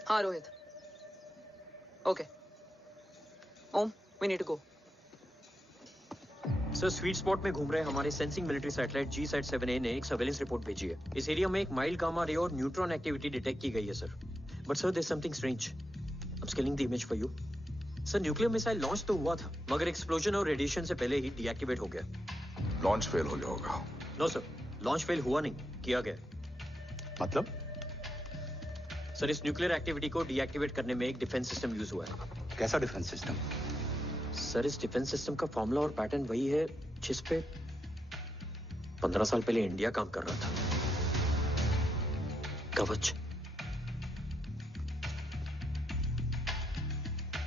हाँ Rohit. Okay Om, we need to go. Sir sweet spot में घूम रहे हमारे सेंसिंग मिलिट्री सैटेलाइट G-Sat-7A ने एक सर्वेलेंस रिपोर्ट भेजी है। इस एरिया में एक माइल्ड गामा रे और न्यूट्रॉन एक्टिविटी डिटेक्ट की गई है sir. But sir there is something strange. I am scaling the image for you. Sir nuclear missile launch तो हुआ था, मगर एक्सप्लोजन और रेडिएशन से पहले ही डीएक्टिवेट हो गया। लॉन्च फेल हो गया होगा। नो सर, लॉन्च फेल हुआ नहीं, किया गया। मतलब? सर इस न्यूक्लियर एक्टिविटी को डीएक्टिवेट करने में एक डिफेंस सिस्टम यूज हुआ है। कैसा डिफेंस सिस्टम? सर इस डिफेंस सिस्टम का फॉर्मूला और पैटर्न वही है जिस पे 15 साल पहले इंडिया काम कर रहा था। कवच।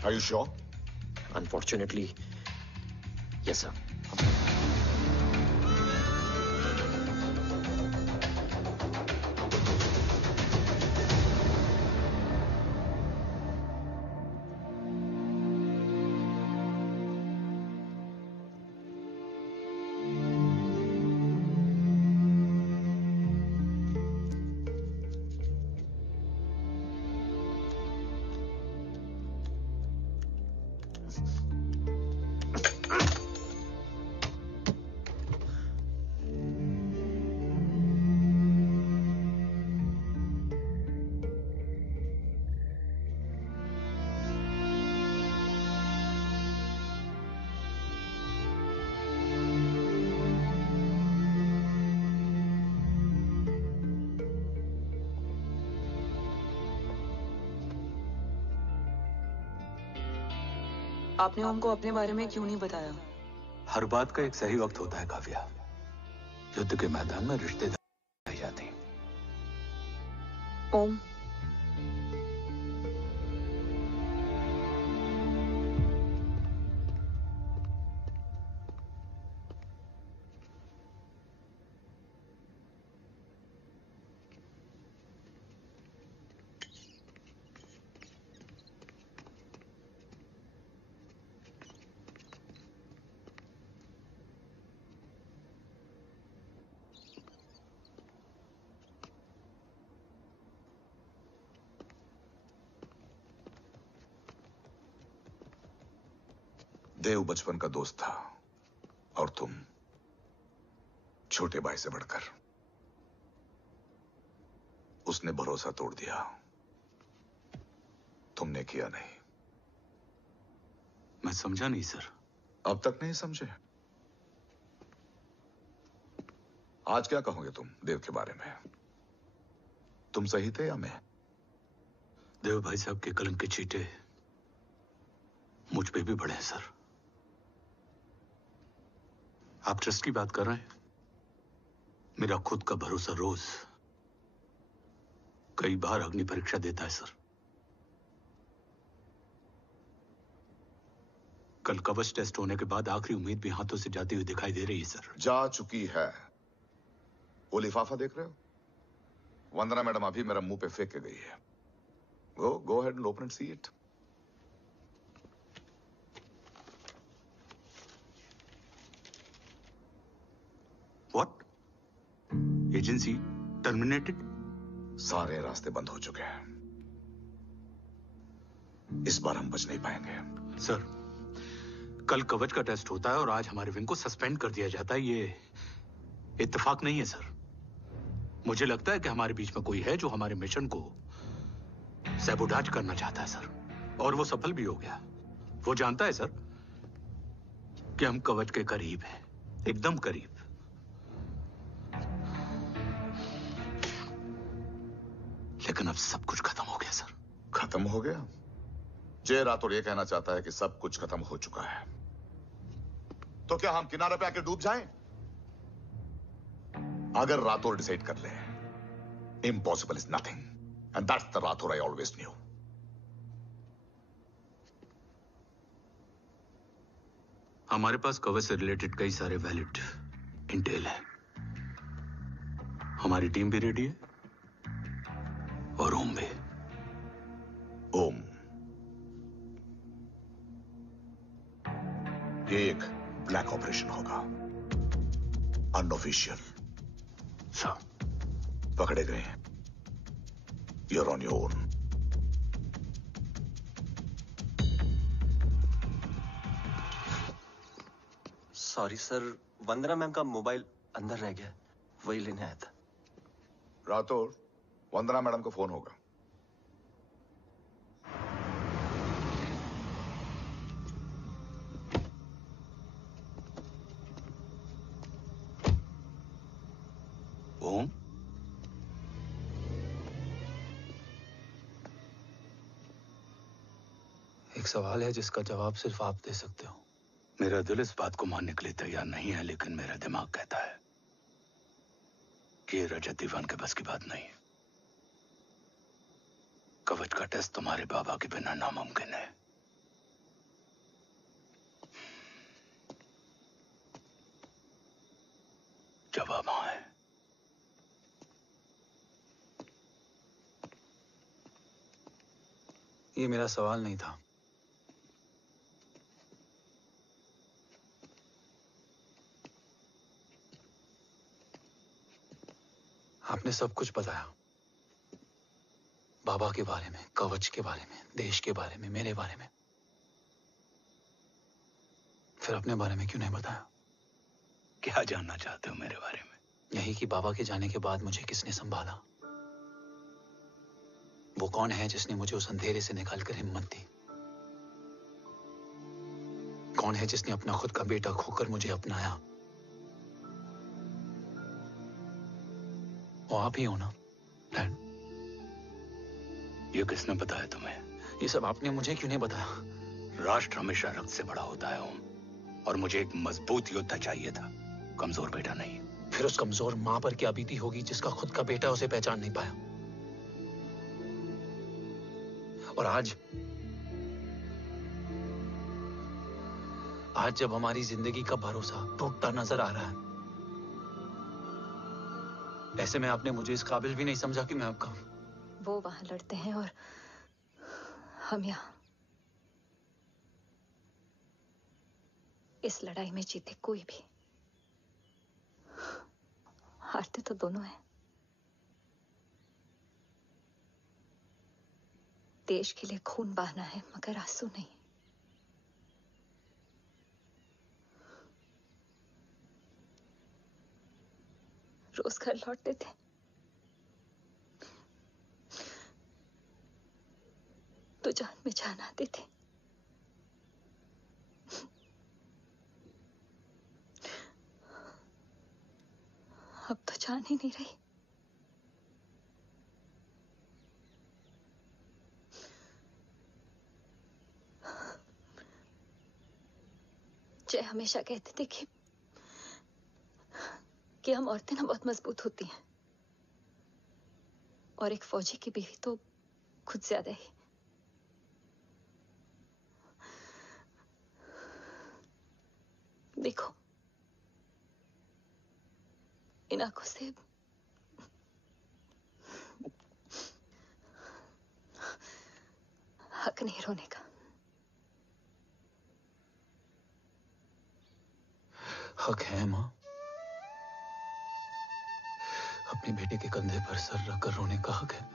Are you sure? Unfortunately, yes sir. आपने ओम को अपने बारे में क्यों नहीं बताया? हर बात का एक सही वक्त होता है काव्या। युद्ध के मैदान में रिश्तेदार रह जाते हैं। ओम, देव बचपन का दोस्त था और तुम छोटे भाई से बढ़कर। उसने भरोसा तोड़ दिया, तुमने किया नहीं। मैं समझा नहीं सर। अब तक नहीं समझे? आज क्या कहोगे तुम देव के बारे में? तुम सही थे या मैं? देव भाई साहब के कलंक के छींटे मुझ पे भी पड़े हैं सर। आप ट्रस्ट की बात कर रहे हैं? मेरा खुद का भरोसा रोज कई बार अग्नि परीक्षा देता है सर। कल कवच टेस्ट होने के बाद आखिरी उम्मीद भी हाथों से जाती हुई दिखाई दे रही है सर। जा चुकी है। वो लिफाफा देख रहे हो? वंदना मैडम अभी मेरा मुंह पे फेंक के गई है। Go ahead and open and see it. What? Agency terminated? सारे रास्ते बंद हो चुके हैं। इस बार हम बच नहीं पाएंगे। सर, कल कवच का टेस्ट होता है और आज हमारे विंग को सस्पेंड कर दिया जाता है। ये इत्तेफाक नहीं है सर। मुझे लगता है कि हमारे बीच में कोई है जो हमारे मिशन को सैबोटाज करना चाहता है सर, और वो सफल भी हो गया। वो जानता है सर कि हम कवच के करीब हैं, एकदम करीब। लेकिन अब सब कुछ खत्म हो गया सर। खत्म हो गया? जय राठौर ये कहना चाहता है कि सब कुछ खत्म हो चुका है। तो क्या हम किनारे पे आके डूब जाएं? अगर राठौर डिसाइड कर ले, impossible is nothing, and that's the Rathore I always new. हमारे पास कवच से रिलेटेड कई सारे वैलिड इंटेल है। हमारी टीम भी रेडी है और ओम भी। ओम, ये एक ब्लैक ऑपरेशन होगा, अनऑफिशियल। सर, पकड़े गए हैं। You're on your own. Sorry sir, Vandana ma'am का मोबाइल अंदर रह गया, वही लेने आया था। राठौर, वंदना मैडम को फोन होगा। ओम, एक सवाल है जिसका जवाब सिर्फ आप दे सकते हो। मेरा दिल इस बात को मानने के लिए तैयार नहीं है, लेकिन मेरा दिमाग कहता है कि ये रजत दीवान के बस की बात नहीं है। कवच का टेस्ट तुम्हारे बाबा के बिना नामुमकिन है। जवाब हाँ है। ये मेरा सवाल नहीं था। आपने सब कुछ बताया, बाबा के बारे में, कवच के बारे में, देश के बारे में, मेरे बारे में। फिर अपने बारे में क्यों नहीं बताया? क्या जानना चाहते हो मेरे बारे में? यही कि बाबा के जाने के बाद मुझे किसने संभाला? वो कौन है जिसने मुझे उस अंधेरे से निकालकर हिम्मत दी? कौन है जिसने अपना खुद का बेटा खोकर मुझे अपनाया? वो आप ही हो ना, डैड? ये किसने बताया तुम्हें? ये सब आपने मुझे क्यों नहीं बताया? राष्ट्र हमेशा रक्त से बड़ा होता है ओम, और मुझे एक मजबूत योद्धा चाहिए था, कमजोर बेटा नहीं। फिर उस कमजोर मां पर क्या बीती होगी जिसका खुद का बेटा उसे पहचान नहीं पाया? और आज जब हमारी जिंदगी का भरोसा टूटता नजर आ रहा है, ऐसे में आपने मुझे इस काबिल भी नहीं समझा कि मैं आपका। वो वहां लड़ते हैं और हम यहाँ। इस लड़ाई में जीते कोई भी, हारते तो दोनों हैं। देश के लिए खून बहाना है, मगर आंसू नहीं। रोज घर लौटते थे, तो जान में जान आती थी। अब तो जान ही नहीं रही। जय हमेशा कहते थे कि हम औरतें ना बहुत मजबूत होती हैं, और एक फौजी की बीवी तो खुद ज्यादा ही। देखो, इन आंखों से हक नहीं रोने का। हक है माँ, अपने बेटे के कंधे पर सर रखकर रोने का हक है।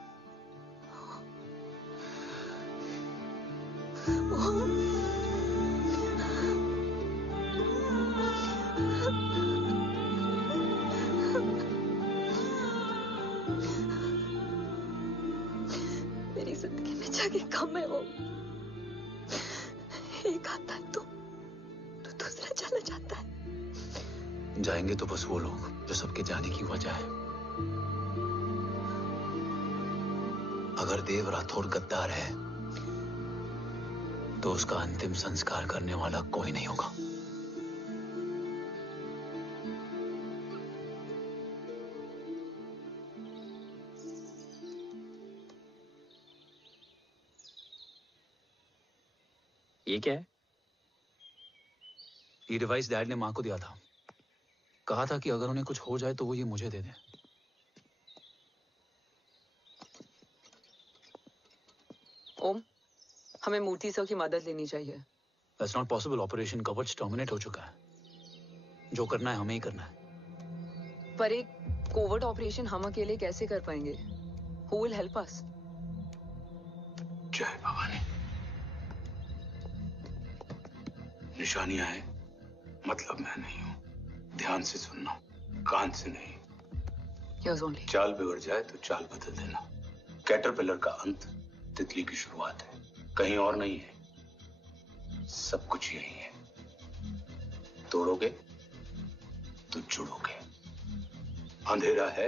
मेरी जिंदगी में जगह कम है वो। एक आता है तो दूसरा चला जाता है। जाएंगे तो बस वो लोग जो सबके जाने की वजह है। अगर देव राठौर गद्दार है तो उसका अंतिम संस्कार करने वाला कोई नहीं होगा। ये क्या है? ये डिवाइस डैड ने मां को दिया था। कहा था कि अगर उन्हें कुछ हो जाए तो वो ये मुझे दे दें। ओम, हमें मूर्ति सर की मदद लेनी चाहिए। That's not possible. ऑपरेशन कवच टर्मिनेट हो चुका है। जो करना है हमें ही करना है। पर एक कोवर्ट ऑपरेशन हम अकेले कैसे कर पाएंगे? Who will help us? जय भवानी। निशानियां हैं, मतलब मैं नहीं हूं। ध्यान से सुनना, कान से नहीं। Yes, only. चाल बिगड़ जाए तो चाल बदल देना। कैटरपिलर का अंत तितली की शुरुआत है, कहीं और नहीं है। सब कुछ यही है। तोड़ोगे तो जुड़ोगे। अंधेरा है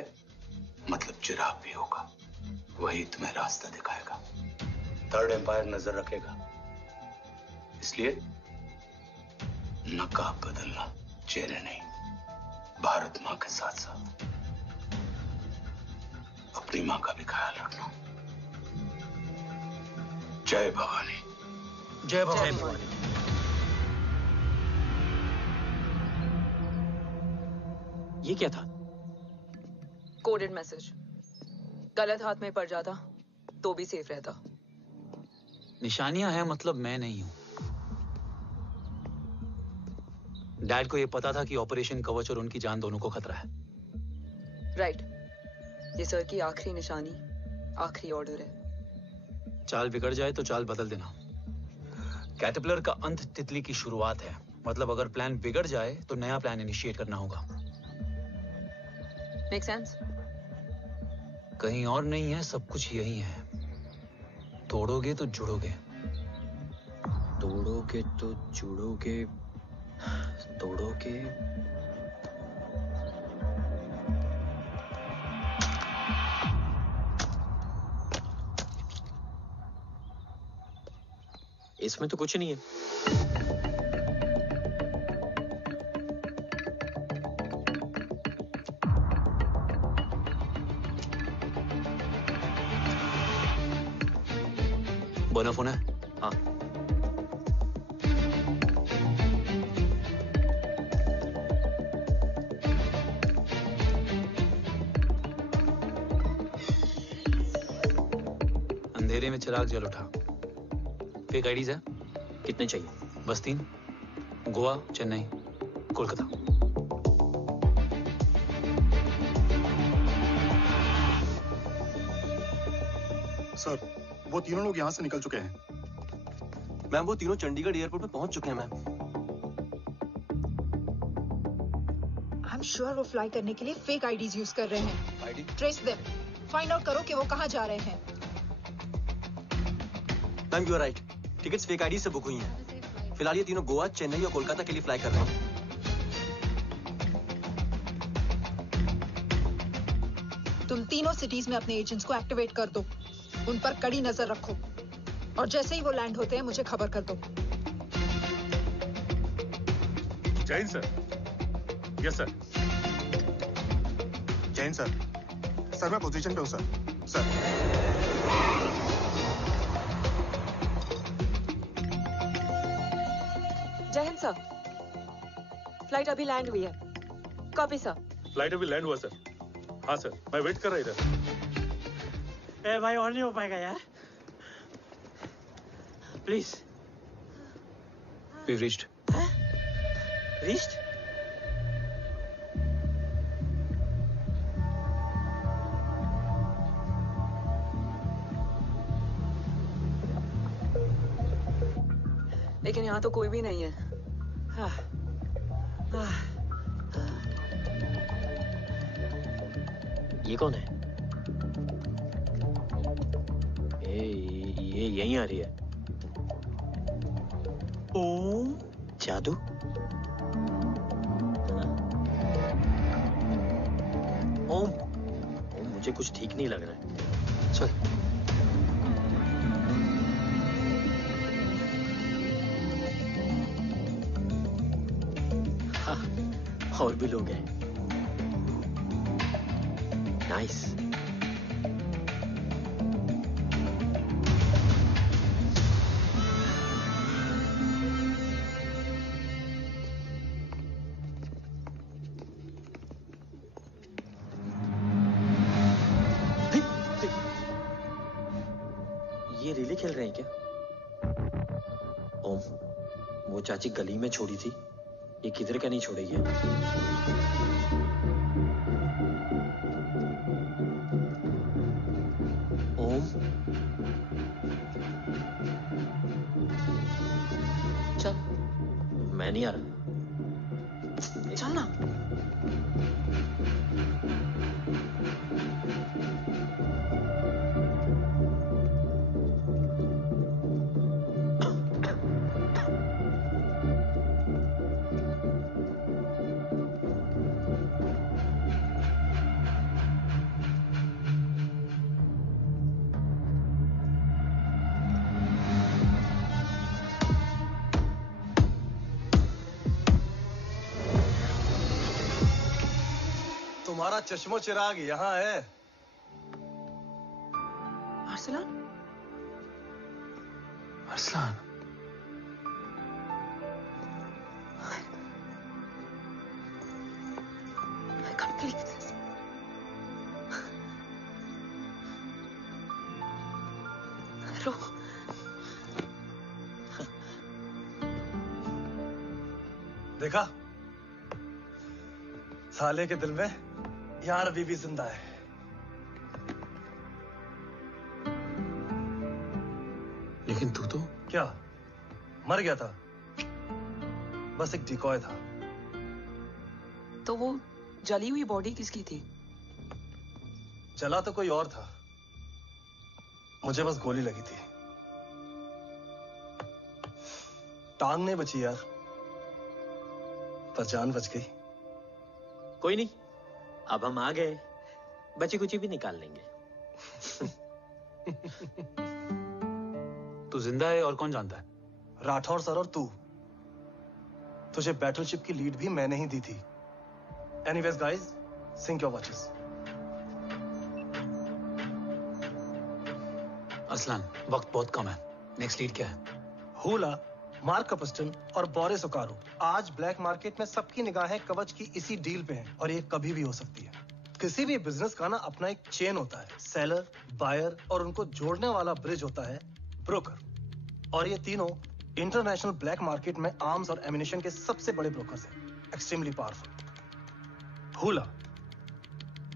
मतलब चिराग भी होगा, वही तुम्हें रास्ता दिखाएगा। थर्ड एम्पायर नजर रखेगा, इसलिए नकाब बदलना, चेहरे नहीं। भारत मां के साथ साथ अपनी मां का भी ख्याल रखना। जय भवानी। जय भवानी। ये क्या था? Coded message. गलत हाथ में पड़ जाता तो भी सेफ रहता। निशानियां हैं मतलब मैं नहीं हूं। डैड को यह पता था कि ऑपरेशन कवच और उनकी जान दोनों को खतरा है। राइट। ये सर की आखिरी निशानी, आखिरी ऑर्डर है। चाल बिगड़ जाए तो चाल बदल देना। कैटरपिलर का अंत तितली की शुरुआत है, मतलब अगर प्लान बिगड़ जाए तो नया प्लान इनिशिएट करना होगा। Make sense? कहीं और नहीं है, सब कुछ यही है। तोड़ोगे तो जुड़ोगे। तोड़ोगे तो जुड़ोगे। तोड़ोगे। इसमें तो कुछ नहीं है। बोना फोन है? हाँ। अंधेरे में चिराग जल उठा। फेक आईडीज है? कितने चाहिए? बस 3। गोवा, चेन्नई, कोलकाता। सर, वो तीनों लोग यहाँ से निकल चुके हैं। मैम, वो तीनों चंडीगढ़ एयरपोर्ट पे पहुंच चुके हैं मैम। आई एम श्योर वो फ्लाई करने के लिए फेक आईडीज यूज कर रहे हैं। ID? Trace them, find out करो कि वो कहाँ जा रहे हैं। Ma'am, you are right. Tickets fake ID से बुक हुई हैं। फिलहाल ये तीनों गोवा, चेन्नई और कोलकाता के लिए फ्लाई कर रहे हैं। तुम तीनों सिटीज में अपने एजेंट्स को एक्टिवेट कर दो। उन पर कड़ी नजर रखो और जैसे ही वो लैंड होते हैं मुझे खबर कर दो। Jain sir. Yes sir. Jain sir. Sir मैं पोजीशन पे हूँ सर। सर। जय हिंद सर। फ्लाइट अभी लैंड हुई है। Copy sir. फ्लाइट अभी लैंड हुआ सर। हाँ सर, मैं वेट कर रहा इधर। ए भाई, और नहीं हो पाएगा यार, प्लीज। We've reached. Reached? लेकिन यहाँ तो कोई भी नहीं है। ये कौन है? ये यहीं आ रही है। ओम जादू। ओम मुझे कुछ ठीक नहीं लग रहा है। चल। और भी लोग हैं। नाइस। ये रिले खेल रहे हैं क्या? ओम, वो चाची गली में छोड़ी थी, ये किधर का नहीं छोड़ेगी। ओम, चल। मैं नहीं आ रहा। चल ना। तुम्हारा चश्मो चिराग यहाँ है। Arsalan? Arsalan? I can't believe this. रो। देखा? साले के दिल में यार अभी भी जिंदा है। लेकिन तू तो क्या मर गया था? बस एक डिकॉय था। तो वो जली हुई बॉडी किसकी थी? जला तो कोई और था, मुझे बस गोली लगी थी। टांग नहीं बची यार, पर जान बच गई। कोई नहीं, अब हम आ गए, बची कुची भी निकाल लेंगे। तू जिंदा है और कौन जानता है? राठौर सर और तू। तुझे बैटलशिप की लीड भी मैंने ही दी थी। Anyways guys, sync your watches. Arsalan, वक्त बहुत कम है। नेक्स्ट लीड क्या है? हुला, मार्क कपस्टन और बोरिस ओकारो आज ब्लैक मार्केट में सबकी निगाहें कवच की इसी डील पे हैं और ये कभी भी हो सकती है। किसी भी बिजनेस का ना अपना एक चेन होता है, सेलर, बायर और उनको जोड़ने वाला ब्रिज होता है ब्रोकर। और ये तीनों इंटरनेशनल ब्लैक मार्केट में आर्म्स और एमिनेशन के सबसे बड़े ब्रोकर्स हैं, एक्सट्रीमली पावरफुल। हुला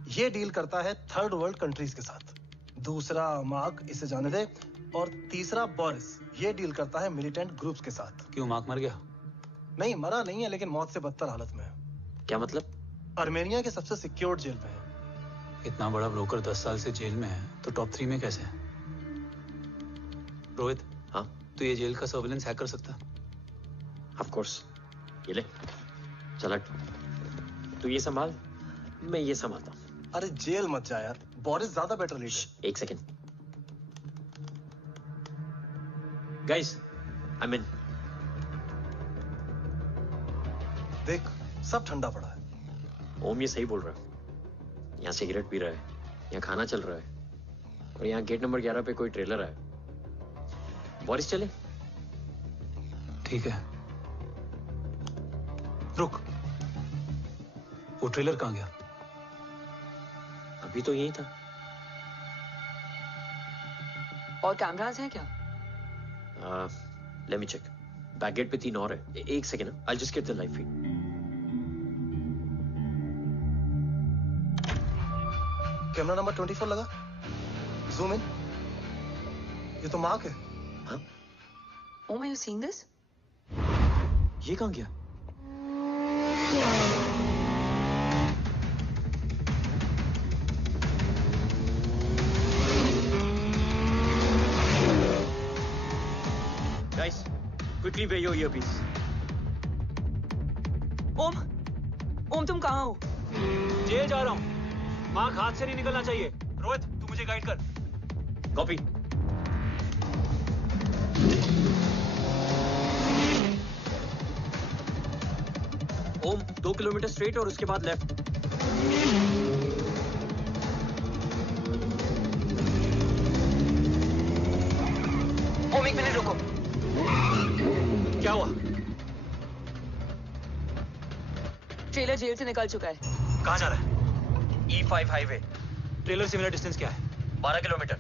ये डील करता है थर्ड वर्ल्ड कंट्रीज के साथ। दूसरा मार्क, इसे जाने दे। और तीसरा बोरिस, ये डील करता है मिलिटेंट ग्रुप्स के साथ। क्यों, मार्क मर गया? नहीं, मरा नहीं है, लेकिन मौत से बदतर हालत में है। क्या मतलब? आर्मेनिया के सबसे सिक्योर्ड जेल में है। इतना बड़ा ब्रोकर 10 साल से जेल में है, तो टॉप 3 में कैसे है? रोहित, हाँ? तो ये जेल का सर्विलेंस हैक कर सकता? Of course. ये ले, चल तू ये संभाल, मैं ये संभालता हूँ। अरे जेल मत जा यार, बोरिस ज्यादा बेटर लीडर। एक सेकेंड गाइस, आई मीन देख, सब ठंडा पड़ा है। ओम ये सही बोल रहा है। यहाँ सिगरेट पी रहा है, यहाँ खाना चल रहा है, और यहाँ गेट नंबर 11 पे कोई ट्रेलर है। बोरिस चले? ठीक है। रुक, वो ट्रेलर कहाँ गया? अभी तो यही था। और कैमरास हैं क्या? Let me check. Back gate पे 3 और है। एक second, I just get the live feed. Camera number 24 लगा। Zoom in. ये तो मार्क है। हाँ? Om, are you seeing this? ये कहाँ गया? Guys, quickly wear your earpiece. ओम, तुम कहाँ हो? जेल जा रहा हूँ। मार्क हाथ से नहीं निकलना चाहिए। रोहित, तू मुझे गाइड कर। कॉपी। ओम, 2 किलोमीटर स्ट्रेट और उसके बाद लेफ्ट। ओम, 1 मिनट रुको। क्या हुआ? ट्रेलर जेल से निकल चुका है। कहाँ जा रहा है? E5 highway. ट्रेलर से मेरा डिस्टेंस क्या है? 12 किलोमीटर।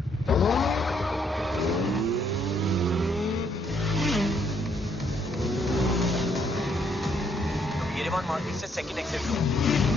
तुम येरेवान मार्केट से सेकंड एक्सिट लो।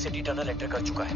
सिटी टनल एंटर कर चुका है।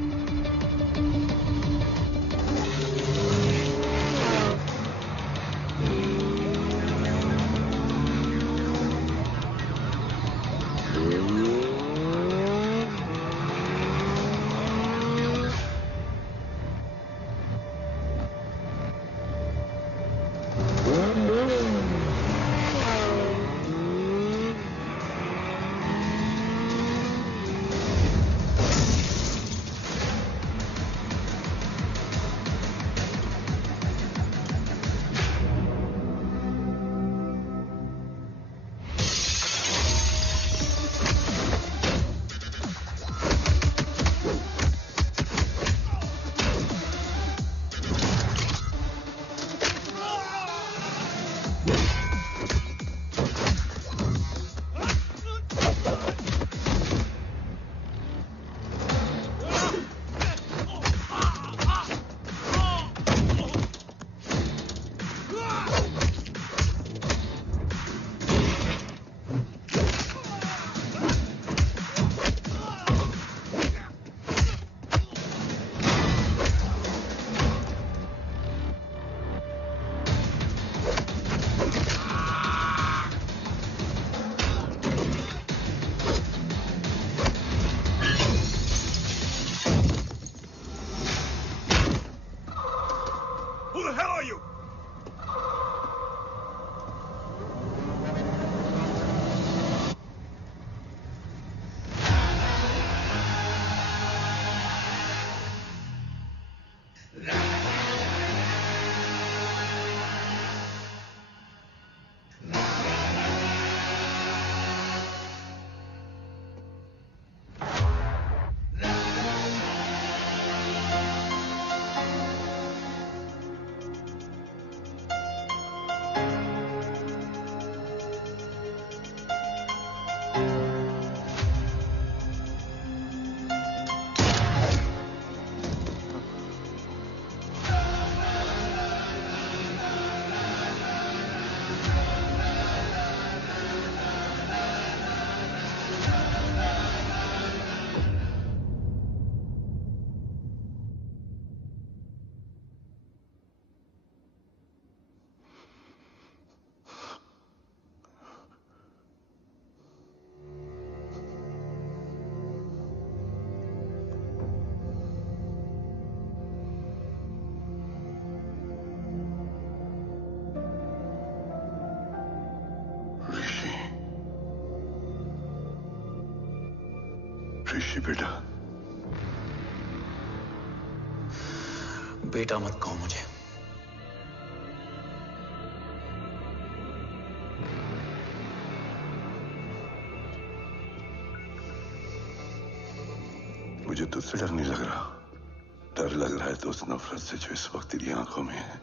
ऋषि बेटा। बेटा मत कहो मुझे। मुझे तुझसे डर नहीं लग रहा, डर लग रहा है तो उस नफरत से जो इस वक्त तेरी आंखों में है।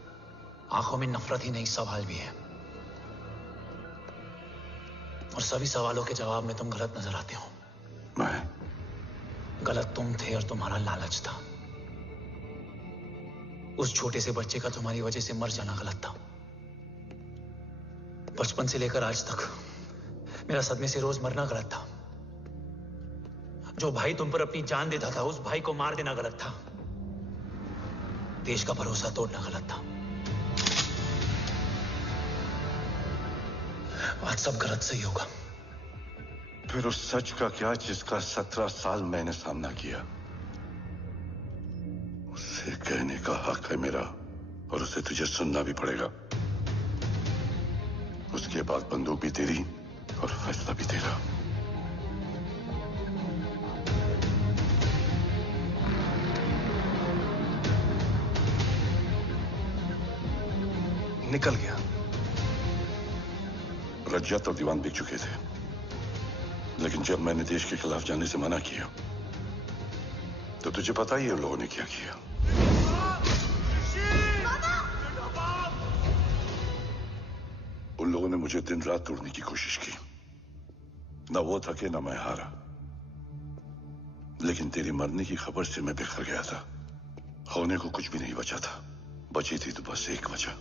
आंखों में नफरत ही नहीं, सवाल भी है, और सभी सवालों के जवाब में तुम गलत नजर आते हो। मैं गलत तुम थे और तुम्हारा लालच था। उस छोटे से बच्चे का तुम्हारी वजह से मर जाना गलत था। बचपन से लेकर आज तक मेरा सदमे से रोज मरना गलत था। जो भाई तुम पर अपनी जान देता था, उस भाई को मार देना गलत था। देश का भरोसा तोड़ना गलत था। आज सब गलत सही होगा। फिर उस सच का क्या जिसका 17 साल मैंने सामना किया? उसे कहने का हक है मेरा, और उसे तुझे सुनना भी पड़ेगा। उसके बाद बंदूक भी तेरी और फैसला भी तेरा। निकल गया। रज्जत और दीवान बिक चुके थे, लेकिन जब मैंने देश के खिलाफ जाने से मना किया तो तुझे पता ही है उन लोगों ने क्या किया। उन लोगों ने मुझे दिन रात तोड़ने की कोशिश की। ना वो थके ना मैं हारा, लेकिन तेरी मरने की खबर से मैं बिखर गया था। होने को कुछ भी नहीं बचा था। बची थी तो बस एक वजह,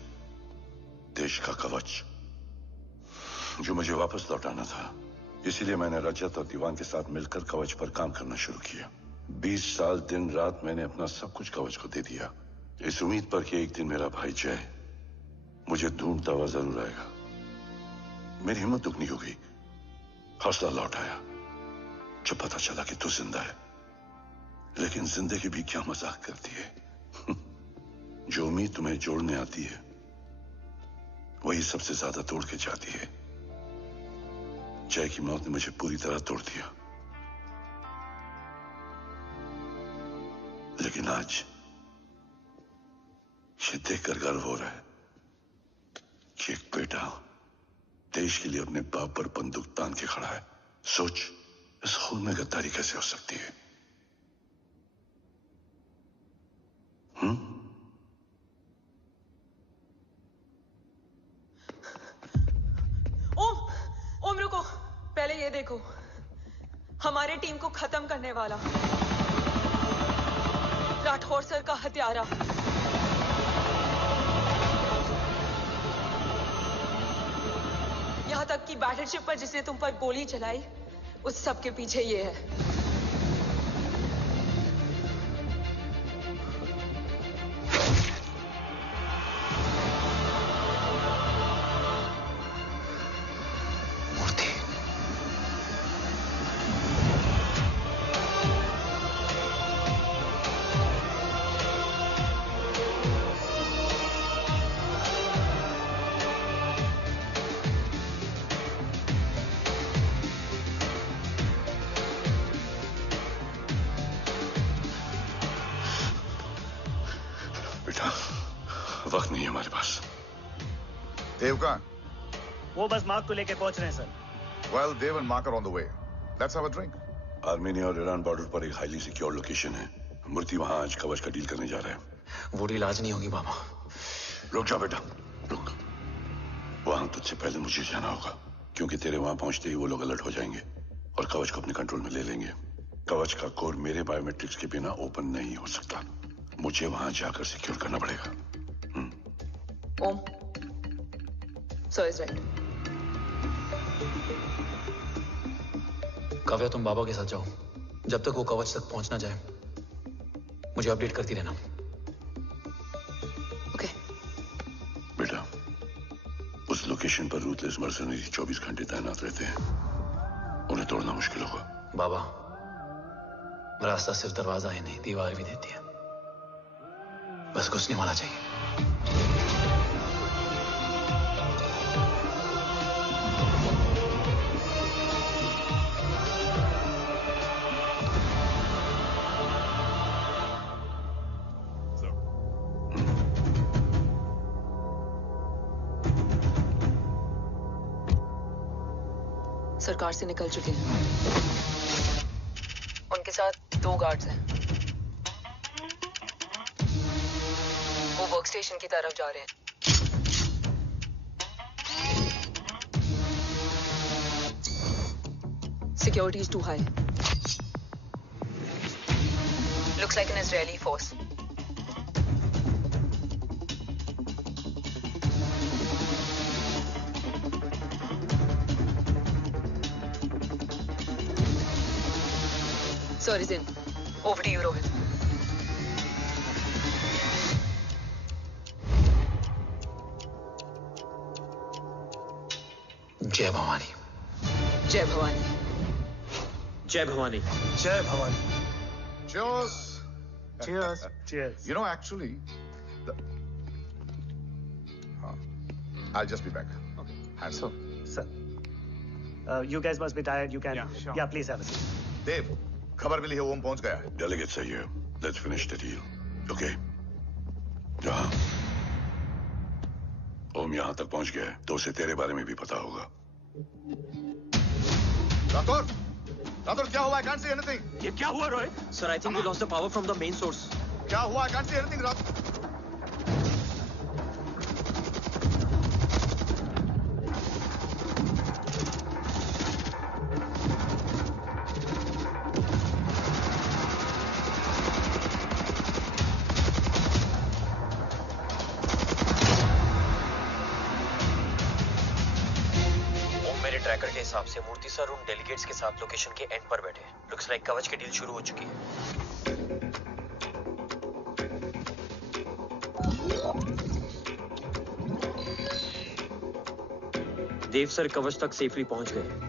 देश का कवच, जो मुझे वापस लौटाना था। इसीलिए मैंने रजत और दीवान के साथ मिलकर कवच पर काम करना शुरू किया। 20 साल दिन रात मैंने अपना सब कुछ कवच को दे दिया, इस उम्मीद पर कि एक दिन मेरा भाई जय मुझे ढूंढता हुआ जरूर आएगा। मेरी हिम्मत दुगनी हो गई, हौसला लौट आया जब पता चला कि तू जिंदा है। लेकिन जिंदगी भी क्या मजाक करती है। जो उम्मीद तुम्हें जोड़ने आती है वही सबसे ज्यादा तोड़ के जाती है। जय की मौत ने मुझे पूरी तरह तोड़ दिया, लेकिन आज ये देखकर गर्व हो रहा है कि एक बेटा देश के लिए अपने बाप पर बंदूक तान के खड़ा है। सोच, इस खून में गद्दारी कैसे हो सकती है? ओम रुको, पहले ये देखो, हमारे टीम को खत्म करने वाला राठौर सर का हत्यारा। यहां तक कि बैटलशिप पर जिसने तुम पर गोली चलाई, उस सब के पीछे ये है। वक्त नहीं है हमारे पास। देव कहाँ? वो बस मार्क को लेके पहुंच रहे हैं sir. Well, Dev and Mark are on the way. Let's have a drink. Armenia और ईरान बॉर्डर पर एक हाईली सिक्योर लोकेशन है। मूर्ति वहां आज कवच का डील करने जा रहा है। वो डील आज नहीं होगी बाबा। रुक जा बेटा, रुक। वहां तुझसे पहले मुझे जाना होगा, क्योंकि तेरे वहां पहुंचते ही वो लोग अलर्ट हो जाएंगे और कवच को अपने कंट्रोल में ले लेंगे। कवच का कोड मेरे बायोमेट्रिक्स के बिना ओपन नहीं हो सकता। मुझे वहां जाकर सिक्योर करना पड़ेगा। ओम, सर इज राइट। काव्या, तुम बाबा के साथ जाओ। जब तक वो कवच तक पहुंच ना जाए मुझे अपडेट करती रहना। ओके। बेटा, उस लोकेशन पर रूथलेस मर्सनरी 24 घंटे तैनात रहते हैं। उन्हें तोड़ना मुश्किल होगा। बाबा, रास्ता सिर्फ दरवाजा ही नहीं, दीवार भी देती है। बस घुसने वाला चाहिए। सरकार से निकल चुके हैं। उनके साथ 2 गार्ड्स हैं। वो वर्क स्टेशन की तरफ जा रहे हैं। Security is too high. Looks like an Israeli force. Sir is in. Over to you, Rohit. जय भवानी। जय भवानी। जय भवानी। जय Bhavani. Cheers. Cheers. Cheers. You know, actually, I'll just be back. Okay. Hands up. Sir. You guys must be tired. You can. Yeah, sure. Yeah, please have a seat. देव, खबर मिली है ओम पहुंच गया है। Delegate सही है। Let's finish the deal. Okay? जहाँ ओम यहाँ तक पहुंच गया है, तो उसे तेरे बारे में भी पता होगा। राठौर, राठौर क्या हुआ? I can't see anything. ये क्या हुआ Rohit? Sir, I think we lost the power from the main source. क्या हुआ? I can't see anything, Rathore. Tracker के हिसाब से मूर्ति सर उन डेलीगेट्स के साथ लोकेशन के एंड पर बैठे। लुक्स लाइक कवच की डील शुरू हो चुकी है। देव सर कवच तक सेफली पहुंच गए।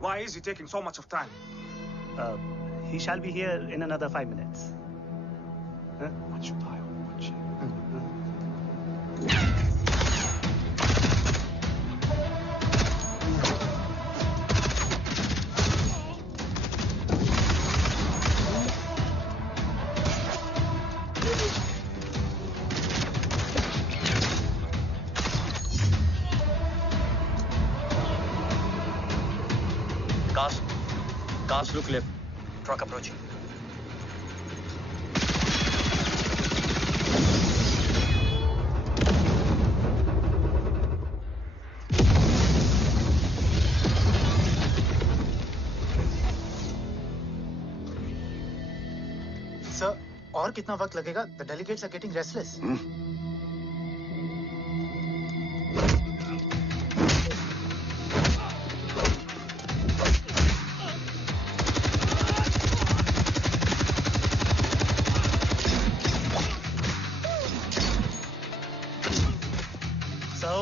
Why is he taking so much of time? He shall be here in another 5 minutes. Huh? What should I watch? Cars look left. Truck approaching. Sir, और कितना वक्त लगेगा? The delegates are getting restless.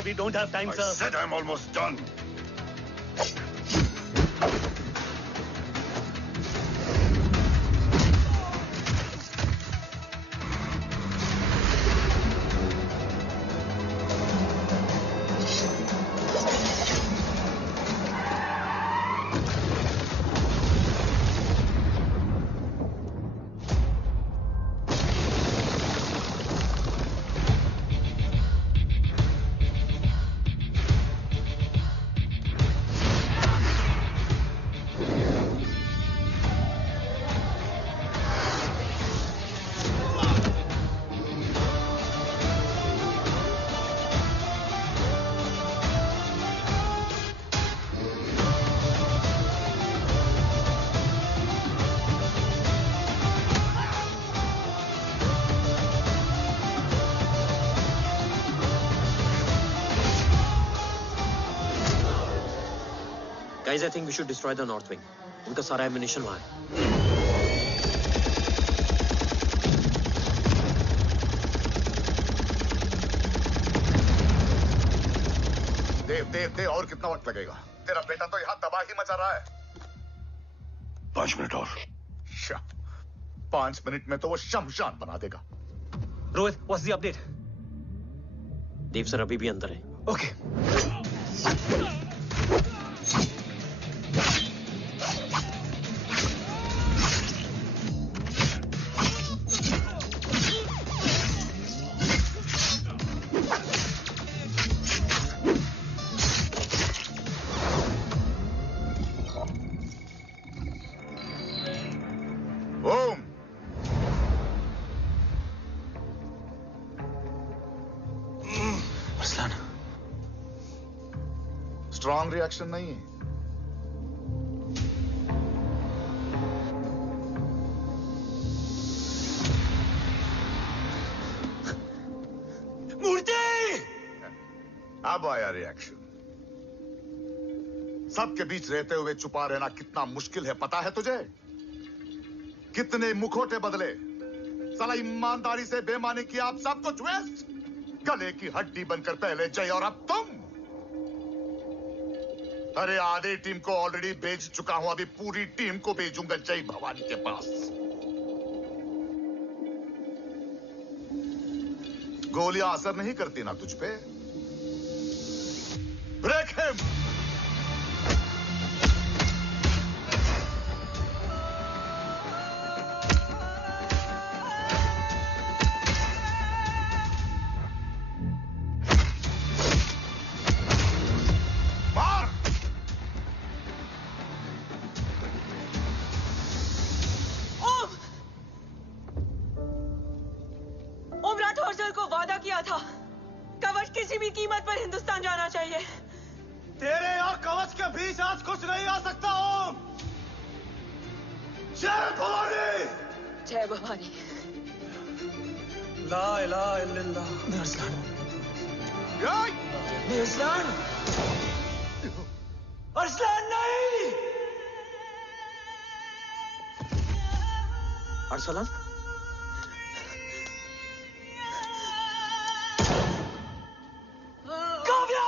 We don't have time, sir. I said I'm almost done. Guys, I think we should destroy the north wing. उनका सारा ammunition वहाँ है. देव और कितना वक्त लगेगा? तेरा बेटा तो यहाँ तबाही मचा रहा है. 5 मिनट और. 5 मिनट में तो वो शमशान बना देगा. Rohit, what's the update? Dev sir अभी भी अंदर है. Okay. स्ट्रॉन्ग रिएक्शन नहीं है. मूर्ति! अब आया रिएक्शन. सबके बीच रहते हुए छुपा रहना कितना मुश्किल है पता है तुझे? कितने मुखौटे बदले. साला ईमानदारी से बेमानी किया आप सब कुछ वेस्ट. गले की हड्डी बनकर पहले जय और अब तुम. अरे आधे टीम को ऑलरेडी भेज चुका हूं. अभी पूरी टीम को भेजूंगा जय भवानी के पास. गोलियां असर नहीं करती ना तुझ पे. Break him. Arsalan? Kavya!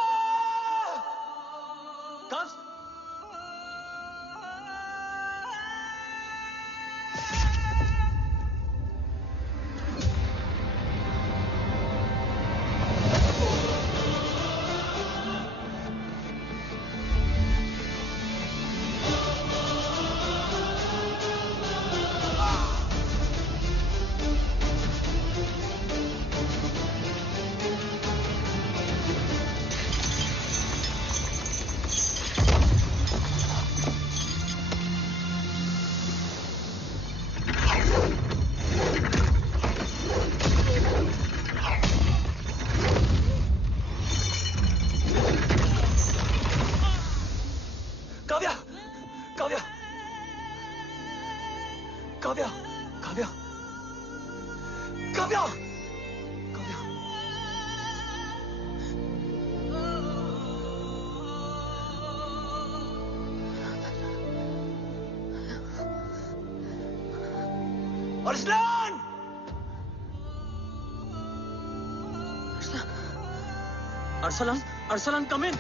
Kavya! Arslan! Arsalan, come in.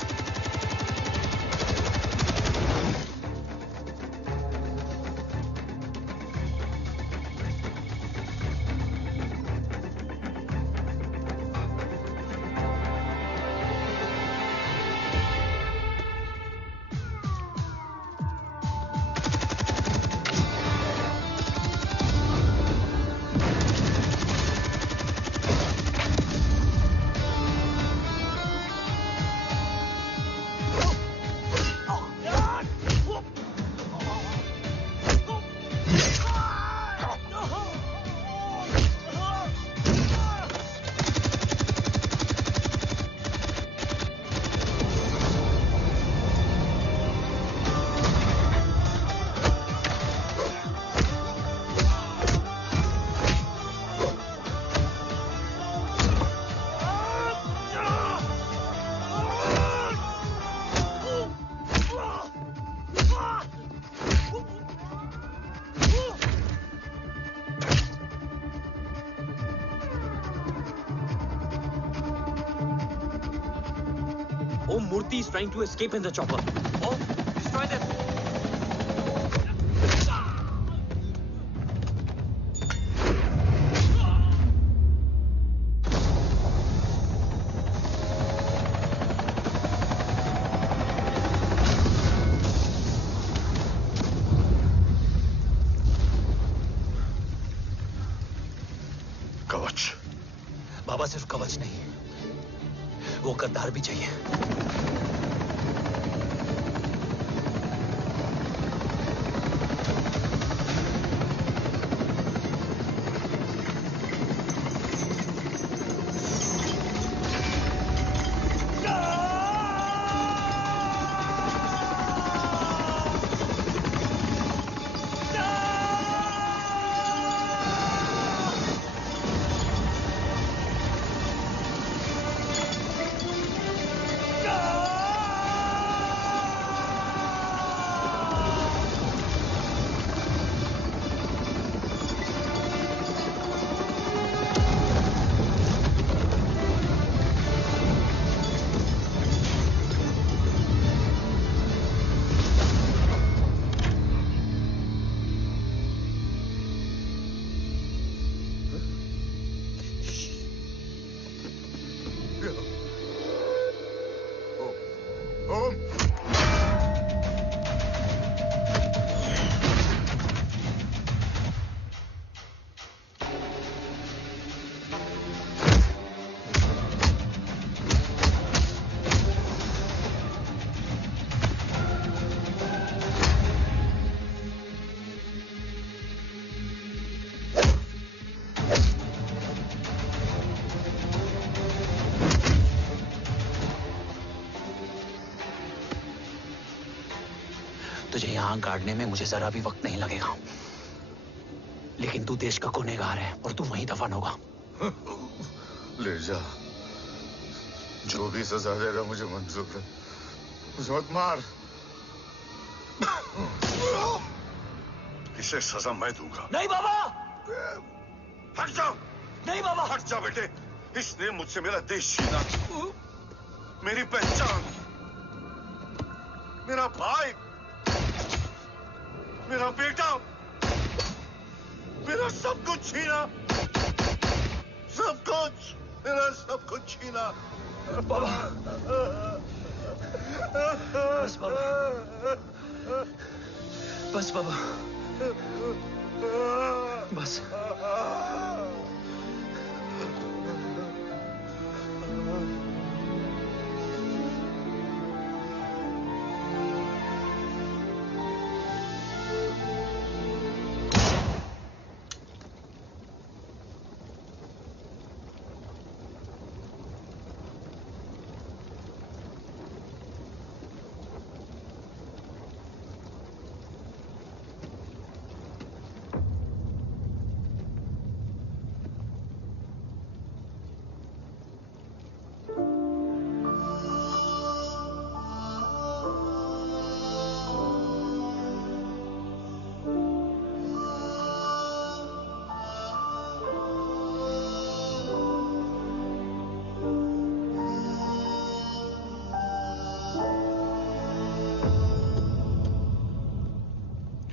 Murthy is trying to escape in the chopper. Oh, destroy them. कवच। बाबा सिर्फ कवच नहीं, वो गद्दार भी चाहिए। तुझे यहां गाड़ने में मुझे जरा भी वक्त नहीं लगेगा, लेकिन तू देश का गुनहगार है और तू वहीं दफन होगा। ले जा, जो भी सजा देगा मुझे मंजूर है, मुझे मत मार। इसे सजा मैं दूंगा। नहीं बाबा, हट जाओ। नहीं बाबा, हट जा बेटे। इसने मुझसे मेरा देश छीना, मेरी पहचान, मेरा भाई, मेरा बेटा, मेरा सब कुछ छीना, सब कुछ, मेरा सब कुछ छीना। बाबा, बस बाबा, बस बाबा, बस।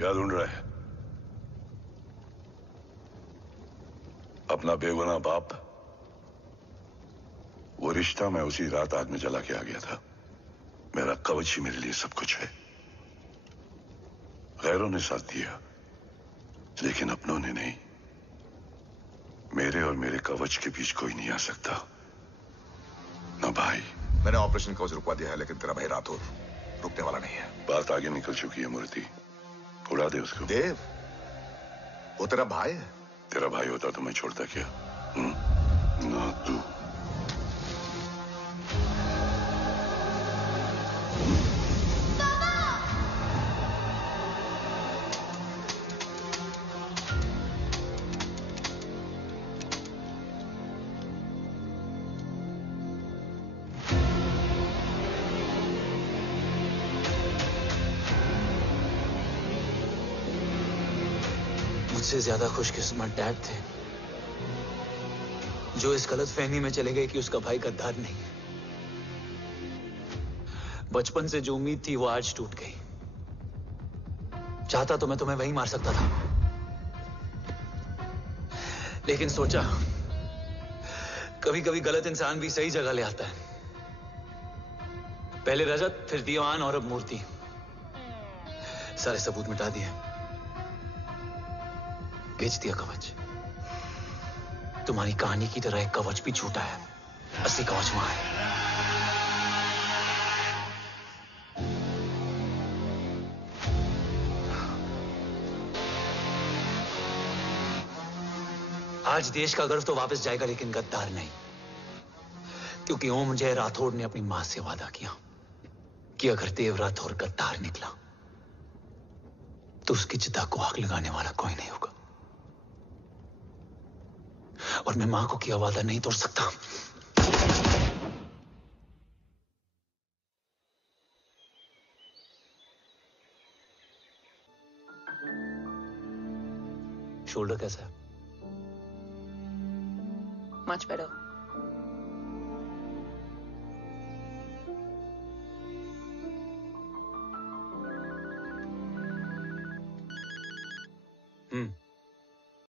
क्या ढूंढ रहा है? अपना बेगुनाह बाप। वो रिश्ता मैं उसी रात आग में जला के आ गया था। मेरा कवच ही मेरे लिए सब कुछ है। गैरों ने साथ दिया, लेकिन अपनों ने नहीं। मेरे और मेरे कवच के बीच कोई नहीं आ सकता। ना भाई। मैंने ऑपरेशन कवच रुकवा दिया है, लेकिन तेरा भाई राठौर रुकने वाला नहीं है। बात आगे निकल चुकी है मूर्ति। उड़ा दे उसको। देव, वो तेरा भाई है। तेरा भाई होता तो मैं छोड़ता क्या? ना तू। मुझसे ज्यादा खुशकिस्मत डैड थे, जो इस गलतफहमी में चले गए कि उसका भाई गद्दार नहीं है। बचपन से जो उम्मीद थी वो आज टूट गई। चाहता तो मैं तुम्हें वहीं मार सकता था, लेकिन सोचा कभी कभी गलत इंसान भी सही जगह ले आता है। पहले रजत, फिर दीवान और अब मूर्ति। सारे सबूत मिटा दिए, बेच दिया कवच। तुम्हारी कहानी की तरह एक कवच भी झूठा है। असली कवच वहां है। आज देश का गर्व तो वापस जाएगा, लेकिन गद्दार नहीं। क्योंकि ओम जय राठौड़ ने अपनी मां से वादा किया कि अगर देव राठौड़ गद्दार निकला तो उसकी चिता को आग लगाने वाला कोई नहीं होगा। और मैं मां को किया वादा नहीं तोड़ सकता। शोल्डर कैसा है? Much better.